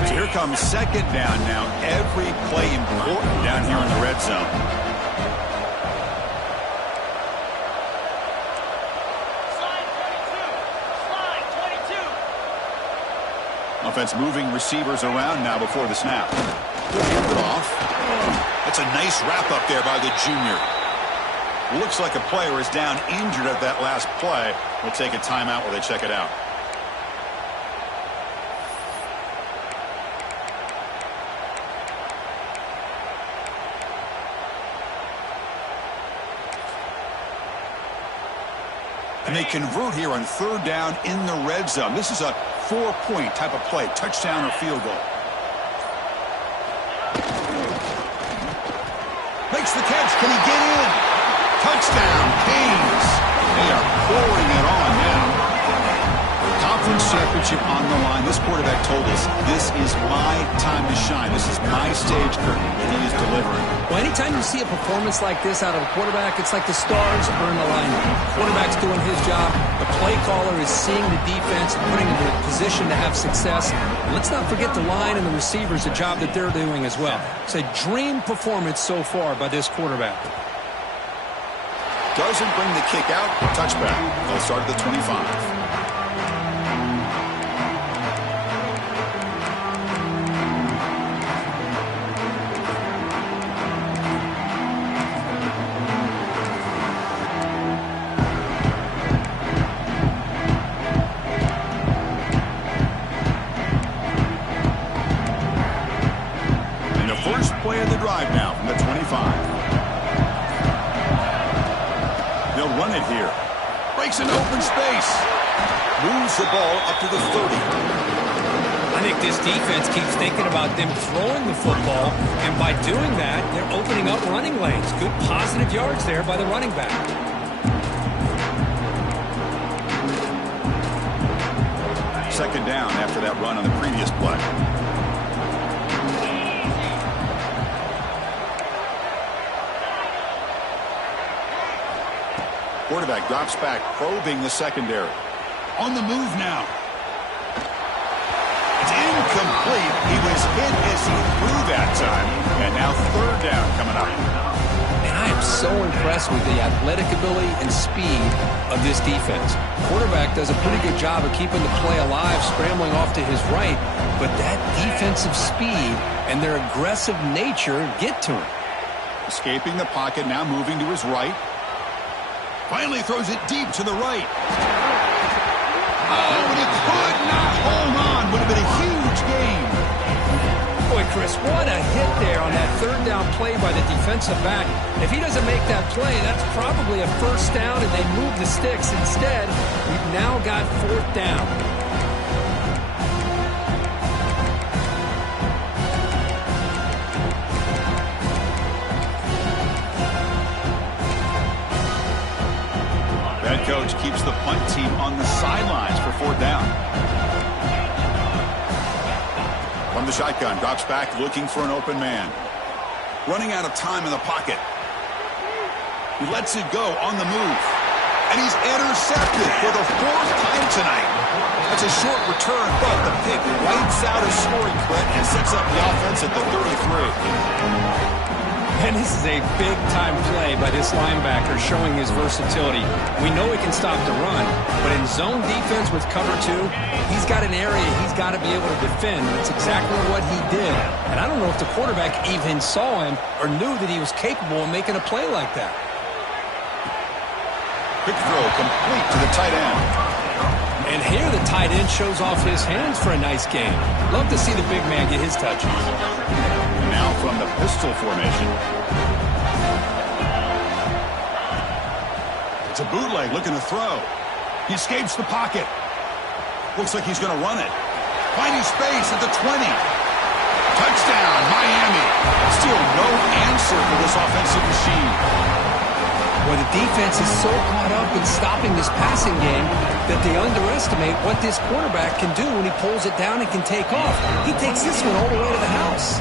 So here comes 2nd down now. Every play important down here in the red zone. Offense moving receivers around now before the snap. Hand it off. That's a nice wrap up there by the junior. Looks like a player is down injured at that last play. We'll take a timeout while they check it out. And they convert here on 3rd down in the red zone. This is a 4-point type of play, touchdown or field goal. Makes the catch. Can he get in? Touchdown, Canes. They are pouring it on now. Conference championship on the line. This quarterback told us, this is my time to shine. This is my stage curtain, and he is delivering. Well, anytime you see a performance like this out of a quarterback, it's like the stars are in alignment. Quarterback's doing his job. The play caller is seeing the defense and putting him in a position to have success. And let's not forget the line and the receivers, the job that they're doing as well. It's a dream performance so far by this quarterback. Doesn't bring the kick out. Touchback. They'll start at the 25. And the first play of the drive now from the 25. Run it here. Breaks into open space. Moves the ball up to the 30. I think this defense keeps thinking about them throwing the football, and by doing that, they're opening up running lanes. Good positive yards there by the running back. Second down after that run on the previous play. Quarterback drops back, probing the secondary. On the move now. It's incomplete. He was hit as he threw that time. And now third down coming up. And I am so impressed with the athletic ability and speed of this defense. Quarterback does a pretty good job of keeping the play alive, scrambling off to his right. But that defensive speed and their aggressive nature get to him. Escaping the pocket, now moving to his right. Finally throws it deep to the right. Oh, and he could not hold on. Would have been a huge gain. Boy, Chris, what a hit there on that third down play by the defensive back. If he doesn't make that play, that's probably a first down, and they move the sticks. Instead, we've now got fourth down. Head coach keeps the punt team on the sidelines for fourth down. From the shotgun, drops back looking for an open man. Running out of time in the pocket. He lets it go on the move. And he's intercepted for the fourth time tonight. That's a short return, but the pick wipes out his scoring threat and sets up the offense at the 33. And this is a big-time play by this linebacker showing his versatility. We know he can stop the run, but in zone defense with cover two, he's got an area he's got to be able to defend. That's exactly what he did. And I don't know if the quarterback even saw him or knew that he was capable of making a play like that. Quick throw complete to the tight end. And here the tight end shows off his hands for a nice game. Love to see the big man get his touches. Now from the pistol formation. It's a bootleg looking to throw. He escapes the pocket. Looks like he's going to run it. Finding space at the 20. Touchdown, Miami. Still no answer for this offensive machine. Well, the defense is so caught up in stopping this passing game that they underestimate what this quarterback can do when he pulls it down and can take off. He takes this one all the way to the house.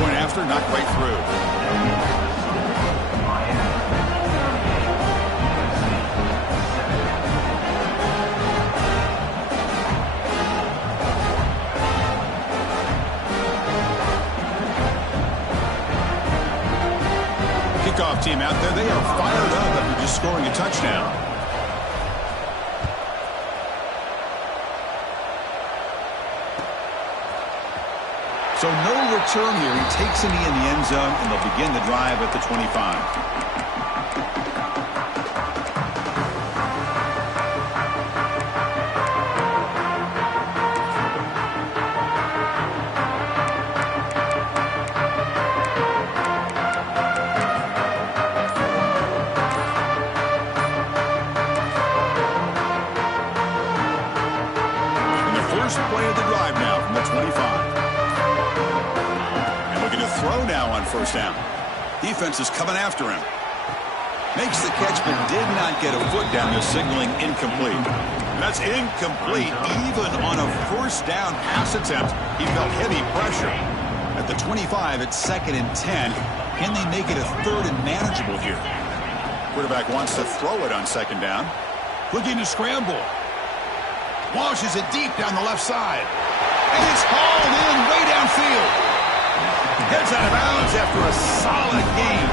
Point after, not quite through. Kickoff team out there, they are fired up after just scoring a touchdown. So no return here. He takes a knee in the end zone, and they'll begin the drive at the 25. And the first play of the drive now from the 25. Throw now on first down. Defense is coming after him. Makes the catch but did not get a foot down there, signaling incomplete. That's incomplete even on a first down pass attempt. He felt heavy pressure. At the 25, it's 2nd and 10. Can they make it a 3rd and manageable here? Quarterback wants to throw it on 2nd down. Looking to scramble. Launches it deep down the left side. And it's hauled in way downfield. Heads out of bounds after a solid game.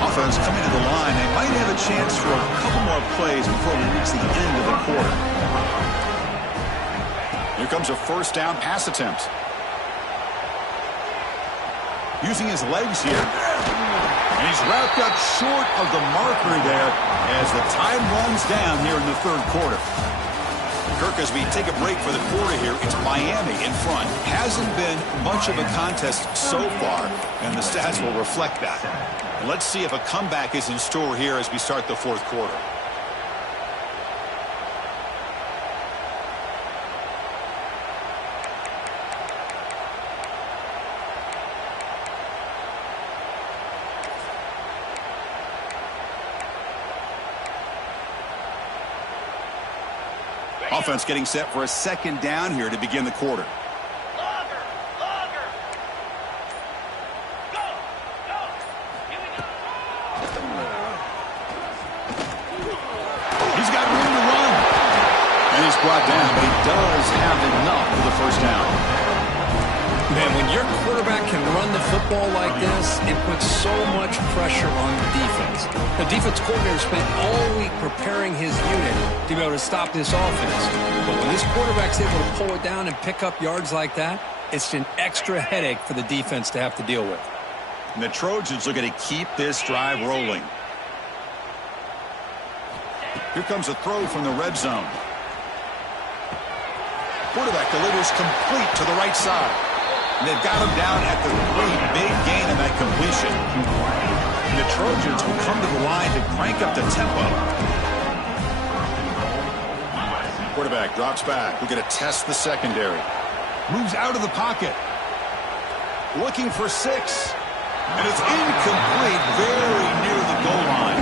Offense coming to the line. They might have a chance for a couple more plays before we reach the end of the quarter. Here comes a first down pass attempt. Using his legs here. And he's wrapped up short of the marker there as the time runs down here in the 3rd quarter. Kirk, as we take a break for the quarter here, it's Miami in front. Hasn't been much of a contest so far, and the stats will reflect that. And let's see if a comeback is in store here as we start the 4th quarter. Offense getting set for a 2nd down here to begin the quarter. He's got room to run. And he's brought down, but he does have enough for the first down. Man, when your quarterback can run the football like this, it puts so much pressure on the defense. The defense coordinator spent all week preparing his unit to be able to stop this offense. But when this quarterback's able to pull it down and pick up yards like that, it's an extra headache for the defense to have to deal with. And the Trojans are going to keep this drive rolling. Here comes a throw from the red zone. Quarterback delivers complete to the right side. And they've got him down at the 3. Big gain in that completion. And the Trojans will come to the line to crank up the tempo. Quarterback drops back. We're going to test the secondary. Moves out of the pocket. Looking for 6. And it's incomplete, very near the goal line.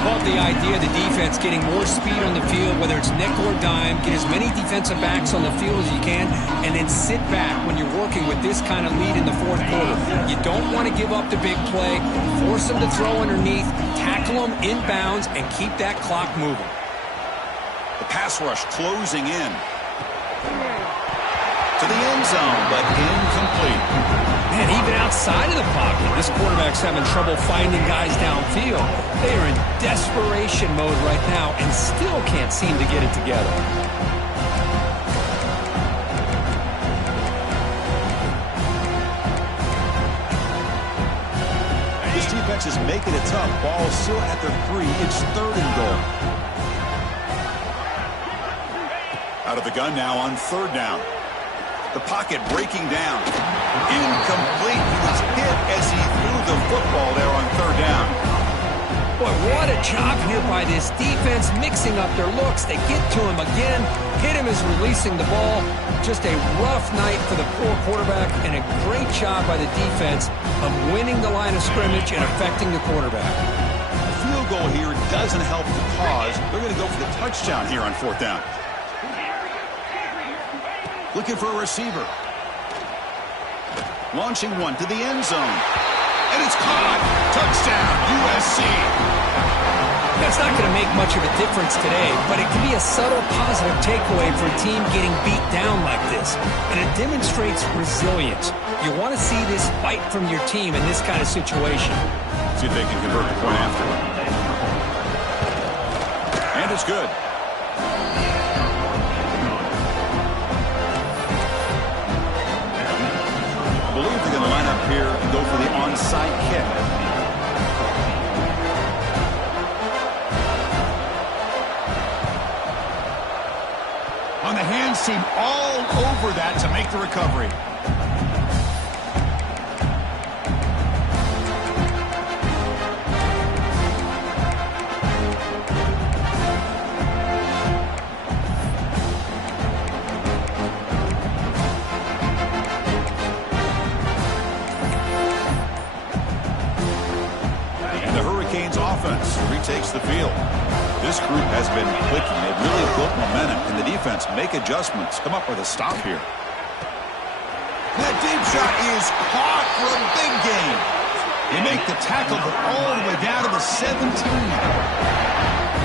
Love the idea of the defense getting more speed on the field, whether it's nickel or dime. Get as many defensive backs on the field as you can, and then sit back when you're working with this kind of lead in the 4th quarter. You don't want to give up the big play. Force them to throw underneath, tackle them inbounds, and keep that clock moving. The pass rush closing in. To the end zone, but incomplete. Man, even outside of the pocket, this quarterback's having trouble finding guys downfield. They are in desperation mode right now and still can't seem to get it together. This defense is making it tough. Ball still at their 3. It's 3rd and goal. Out of the gun now on 3rd down. The pocket breaking down. Incomplete. He was hit as he threw the football there on 3rd down. Boy, what a job here by this defense, mixing up their looks. They get to him again. Hit him as releasing the ball. Just a rough night for the poor quarterback, and a great job by the defense of winning the line of scrimmage and affecting the quarterback. The field goal here doesn't help the cause. They're going to go for the touchdown here on 4th down. Looking for a receiver. Launching one to the end zone. And it's caught. Touchdown, USC. That's not going to make much of a difference today, but it can be a subtle positive takeaway for a team getting beat down like this. And it demonstrates resilience. You want to see this fight from your team in this kind of situation. See if they can convert the point after. And it's good. I believe they're going to line up here and go for the onside kick. On the hands team all over that to make the recovery. Hurricanes offense retakes the field. This group has been clicking. They've really built momentum, and the defense make adjustments. Come up with a stop here. That deep shot is caught for a big gain. They make the tackle, but all the way down to the 17.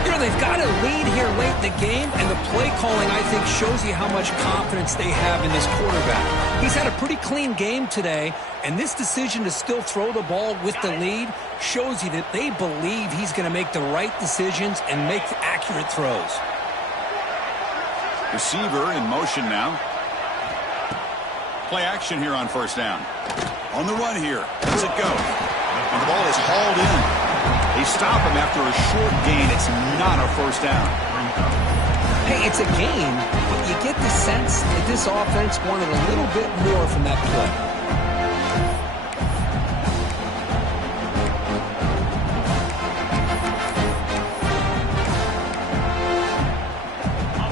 You know, they've got a lead here late in the game, and the play calling, I think, shows you how much confidence they have in this quarterback. He's had a pretty clean game today, and this decision to still throw the ball with the lead shows you that they believe he's going to make the right decisions and make accurate throws. Receiver in motion now. Play action here on first down. On the run here. Does it go? And the ball is hauled in. They stop him after a short gain. It's not a first down. Hey, it's a gain, but you get the sense that this offense wanted a little bit more from that play.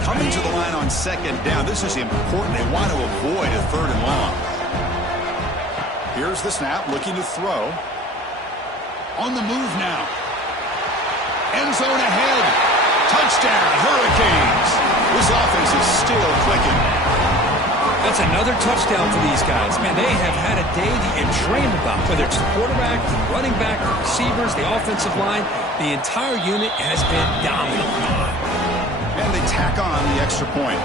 Coming to the line on second down. This is important. They want to avoid a third and long. Here's the snap, looking to throw. On the move now. End zone ahead. Touchdown, Hurricanes. This offense is still clicking. That's another touchdown for these guys. Man, they have had a day that you dream about. Whether it's the quarterback, the running back, the receivers, the offensive line, the entire unit has been dominant. And they tack on the extra point.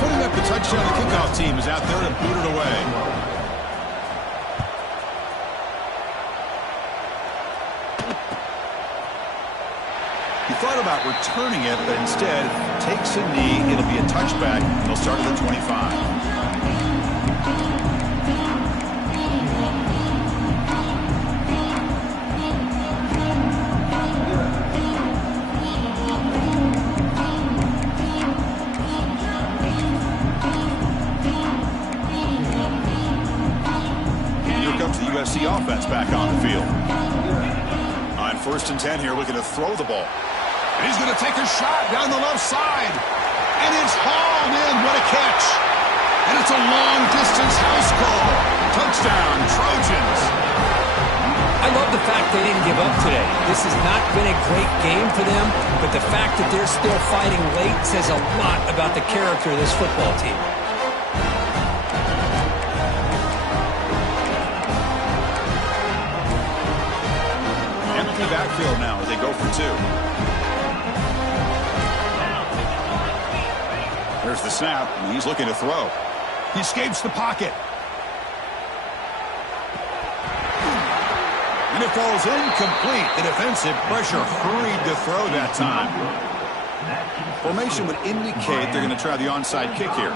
Putting up the touchdown, the kickoff team is out there to boot it away. He thought about returning it, but instead takes a knee. It'll be a touchback, and they'll start at the 25. USC offense back on the field. On 1st and 10 here, looking to throw the ball. And he's going to take a shot down the left side. And it's hauled in. What a catch. And it's a long-distance house call. Touchdown, Trojans. I love the fact they didn't give up today. This has not been a great game for them, but the fact that they're still fighting late says a lot about the character of this football team. Backfield now as they go for two. There's the snap, and he's looking to throw. He escapes the pocket. And it falls incomplete. The defensive pressure hurried to throw that time. Formation would indicate they're going to try the onside kick here.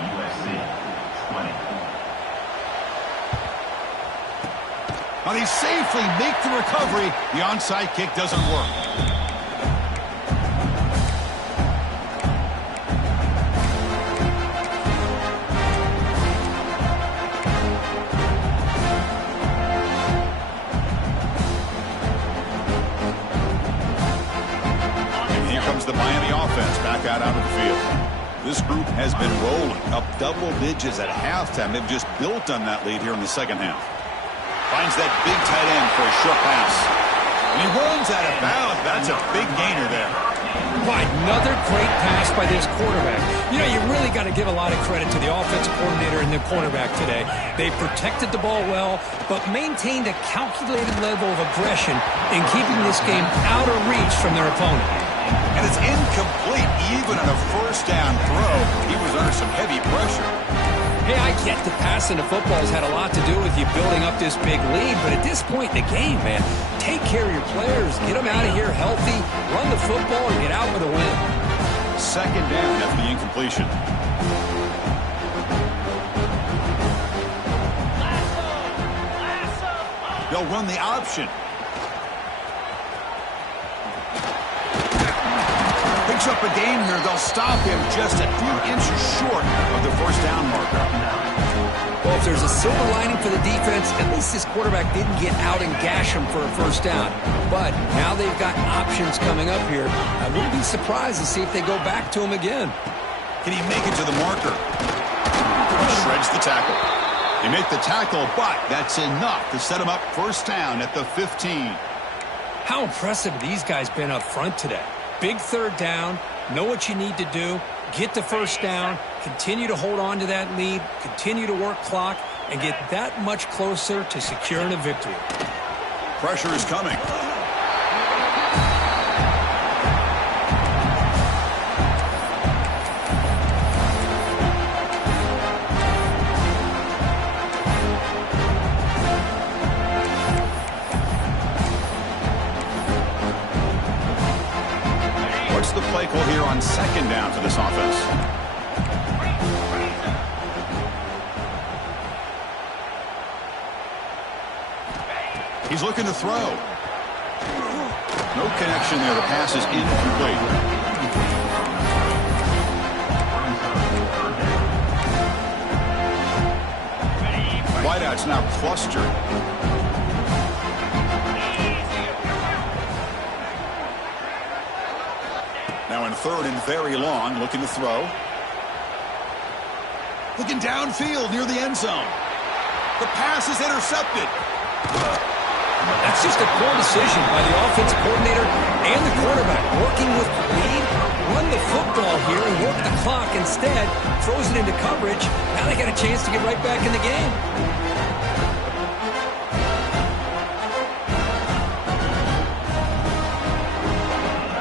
USC 20. Now they safely make the recovery. The onside kick doesn't work. And here comes the Miami offense back out onto the field. This group has been rolling up double digits at halftime. They've just built on that lead here in the second half. Finds that big tight end for a short pass. And he runs out of bounds. That's a big gainer there. Why, another great pass by this quarterback. You know, you really got to give a lot of credit to the offensive coordinator and the quarterback today. They protected the ball well, but maintained a calculated level of aggression in keeping this game out of reach from their opponent. And it's incomplete. Even on a first down throw, he was under some heavy pressure. Hey, I get the passing of football has had a lot to do with you building up this big lead, but at this point in the game, man, take care of your players, get them out of here healthy, run the football, and get out with a win. Second down after the incompletion. They'll run the option. Picks up a gain here. They'll stop him just a few inches short of the first down marker. Well, if there's a silver lining for the defense, at least this quarterback didn't get out and gash him for a first down. But now they've got options coming up here. I wouldn't be surprised to see if they go back to him again. Can he make it to the marker? Shreds the tackle. They make the tackle, but that's enough to set him up first down at the 15. How impressive these guys been up front today. Big third down, know what you need to do, get the first down, continue to hold on to that lead, continue to work clock, and get that much closer to securing a victory. Pressure is coming. What's the play call here on second down for this offense? He's looking to throw. No connection there. The pass is incomplete. Wideouts now clustered. Now in third and very long, looking to throw. Looking downfield near the end zone. The pass is intercepted. That's just a poor decision by the offensive coordinator and the quarterback. Working with the lead, run the football here and work the clock instead. Throws it into coverage. Now they got a chance to get right back in the game.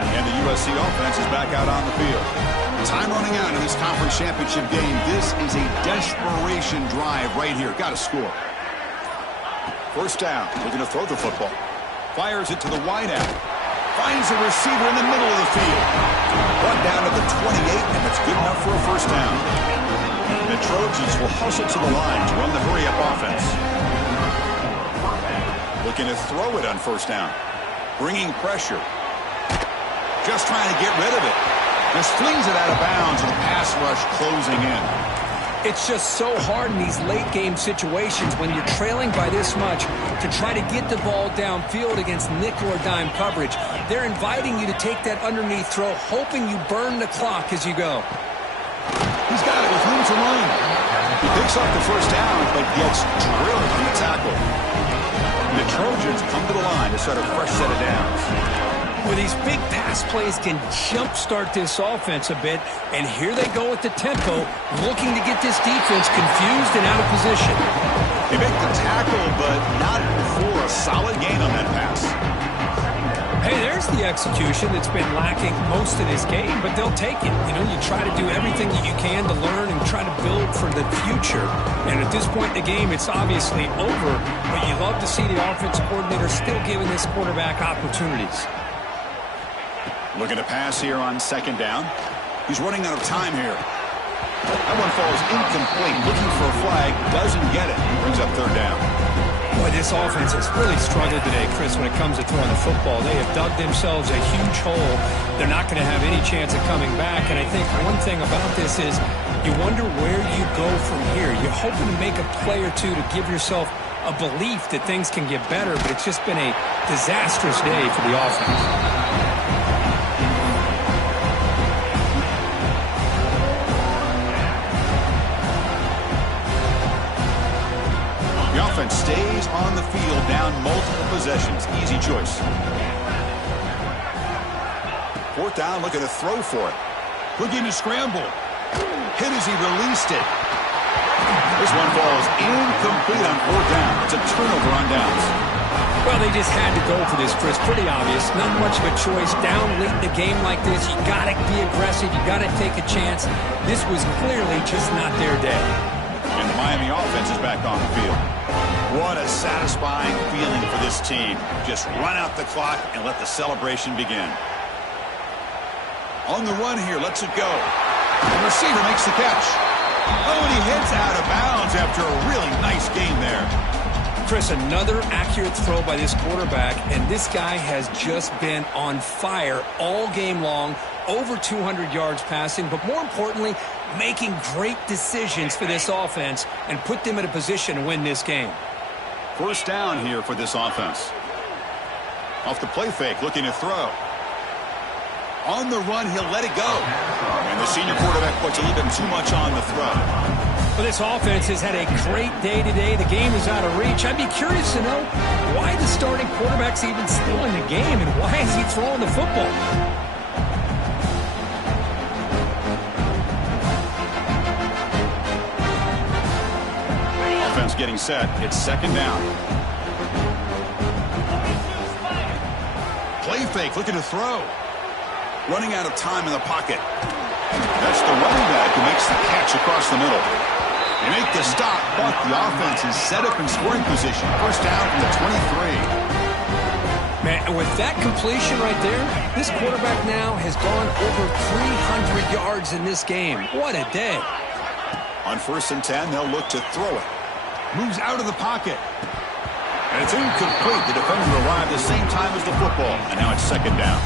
And the USC offense is back out on the field. Time running out in this conference championship game. This is a desperation drive right here. Got to score. First down, looking to throw the football. Fires it to the wideout. Finds a receiver in the middle of the field. Brought down to the 28, and it's good enough for a first down. The Trojans will hustle to the line to run the hurry-up offense. Looking to throw it on first down. Bringing pressure. Just trying to get rid of it. Just flings it out of bounds, and the pass rush closing in. It's just so hard in these late-game situations when you're trailing by this much to try to get the ball downfield against nickel or dime coverage. They're inviting you to take that underneath throw, hoping you burn the clock as you go. He's got it with room to run. He picks up the first down, but gets drilled on the tackle. The Trojans come to the line to start a fresh set of downs. Well, these big pass plays can jumpstart this offense a bit, and here they go with the tempo, looking to get this defense confused and out of position. They make the tackle, but not for a solid gain on that pass. Hey, there's the execution that's been lacking most of this game, but they'll take it. You know, you try to do everything that you can to learn and try to build for the future. And at this point in the game, it's obviously over, but you love to see the offensive coordinator still giving this quarterback opportunities. Looking to pass here on second down. He's running out of time here. That one falls incomplete. Looking for a flag. Doesn't get it. Brings up third down. Boy, this offense has really struggled today, Chris, when it comes to throwing the football. They have dug themselves a huge hole. They're not going to have any chance of coming back. And I think one thing about this is you wonder where you go from here. You're hoping to make a play or two to give yourself a belief that things can get better, but it's just been a disastrous day for the offense. Offense stays on the field down multiple possessions. Easy choice. Fourth down, looking to throw for it. Looking to scramble. Hit as he released it. This one falls incomplete on fourth down. It's a turnover on downs. Well, they just had to go for this, Chris. Pretty obvious. Not much of a choice. Down late in the game like this, you got to be aggressive. You got to take a chance. This was clearly just not their day. And the Miami offense is back on the field. What a satisfying feeling for this team. Just run out the clock and let the celebration begin. On the run here, lets it go. The receiver makes the catch. Oh, and he heads out of bounds after a really nice game there. Chris, another accurate throw by this quarterback, and this guy has just been on fire all game long, over 200 yards passing, but more importantly, making great decisions for this offense and put them in a position to win this game. First down here for this offense. Off the play fake, looking to throw. On the run, he'll let it go. And the senior quarterback puts a little bit too much on the throw. Well, this offense has had a great day today. The game is out of reach. I'd be curious to know why the starting quarterback's even still in the game and why is he throwing the football? Offense getting set. It's second down. Play fake, looking to throw. Running out of time in the pocket. That's the running back who makes the catch across the middle. They make the stop, but the offense is set up in scoring position. First down from the 23. Man, and with that completion right there, this quarterback now has gone over 300 yards in this game. What a day. On first and 10, they'll look to throw it. Moves out of the pocket. And it's incomplete. The defender arrived the same time as the football. And now it's second down.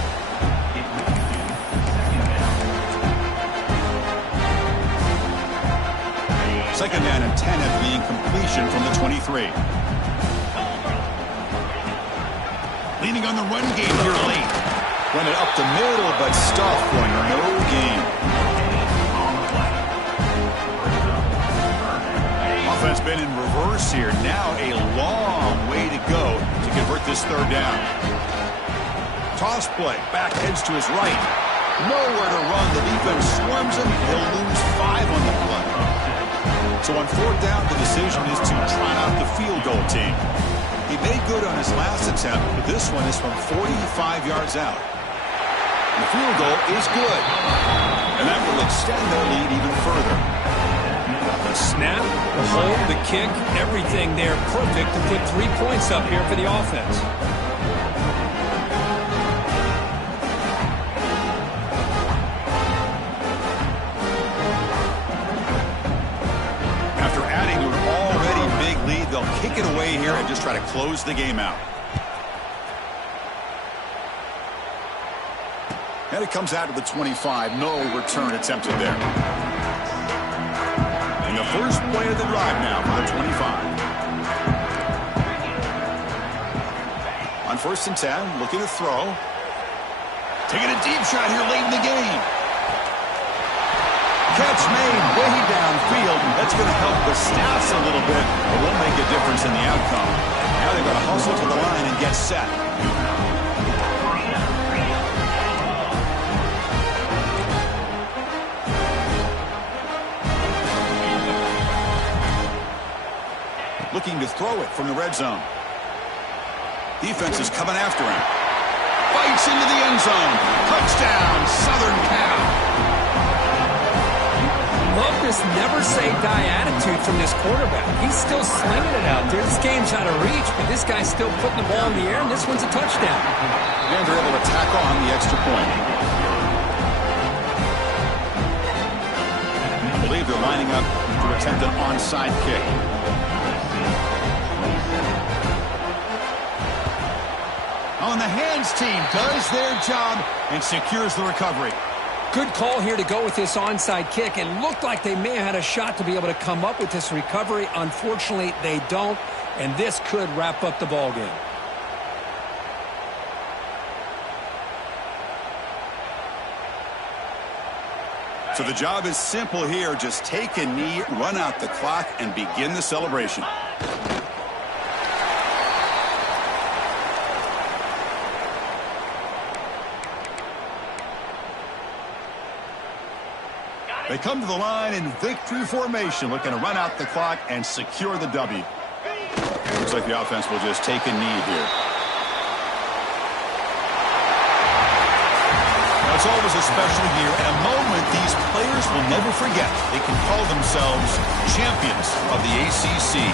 Second down and 10 at the incompletion from the 23. Leaning on the run game here late. Run it up the middle, but stuff for no gain. Offense been in reverse here. Now a long way to go to convert this third down. Toss play. Back heads to his right. Nowhere to run. The defense swarms him. He'll lose 5 on the play. So on fourth down, the decision is to trot out the field goal team. He made good on his last attempt, but this one is from 45 yards out. And the field goal is good. And that will extend their lead even further. The snap, the hold, the kick, everything there perfect to put 3 points up here for the offense. They'll kick it away here and just try to close the game out. And it comes out to the 25. No return attempted there. And the first play of the drive now for the 25. On first and 10, looking to throw. Taking a deep shot here late in the game. Catch made way downfield. That's going to help the Staffs a little bit, but won't make a difference in the outcome. Now they've got to hustle to the line and get set. Looking to throw it from the red zone. Defense is coming after him. Fights into the end zone. Touchdown, Southern Cal. Love this never-say-die attitude from this quarterback. He's still slinging it out there. This game's out of reach, but this guy's still putting the ball in the air, and this one's a touchdown. And they're able to tack on the extra point. I believe they're lining up to attempt an onside kick. On the hands team does their job and secures the recovery. Good call here to go with this onside kick. It looked like they may have had a shot to be able to come up with this recovery. Unfortunately, they don't, and this could wrap up the ball game. So the job is simple here. Just take a knee, run out the clock, and begin the celebration. They come to the line in victory formation, looking to run out the clock and secure the W. Looks like the offense will just take a knee here. Now, it's always a special year and a moment these players will never forget. They can call themselves champions of the ACC.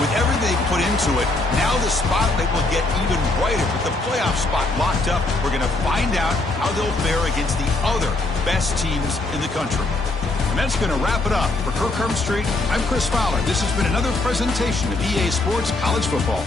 With everything they put into it, now the spotlight will get even brighter. With the playoff spot locked up, we're going to find out how they'll fare against the other best teams in the country. And that's going to wrap it up. For Kirk Street, I'm Chris Fowler. This has been another presentation of EA Sports College Football.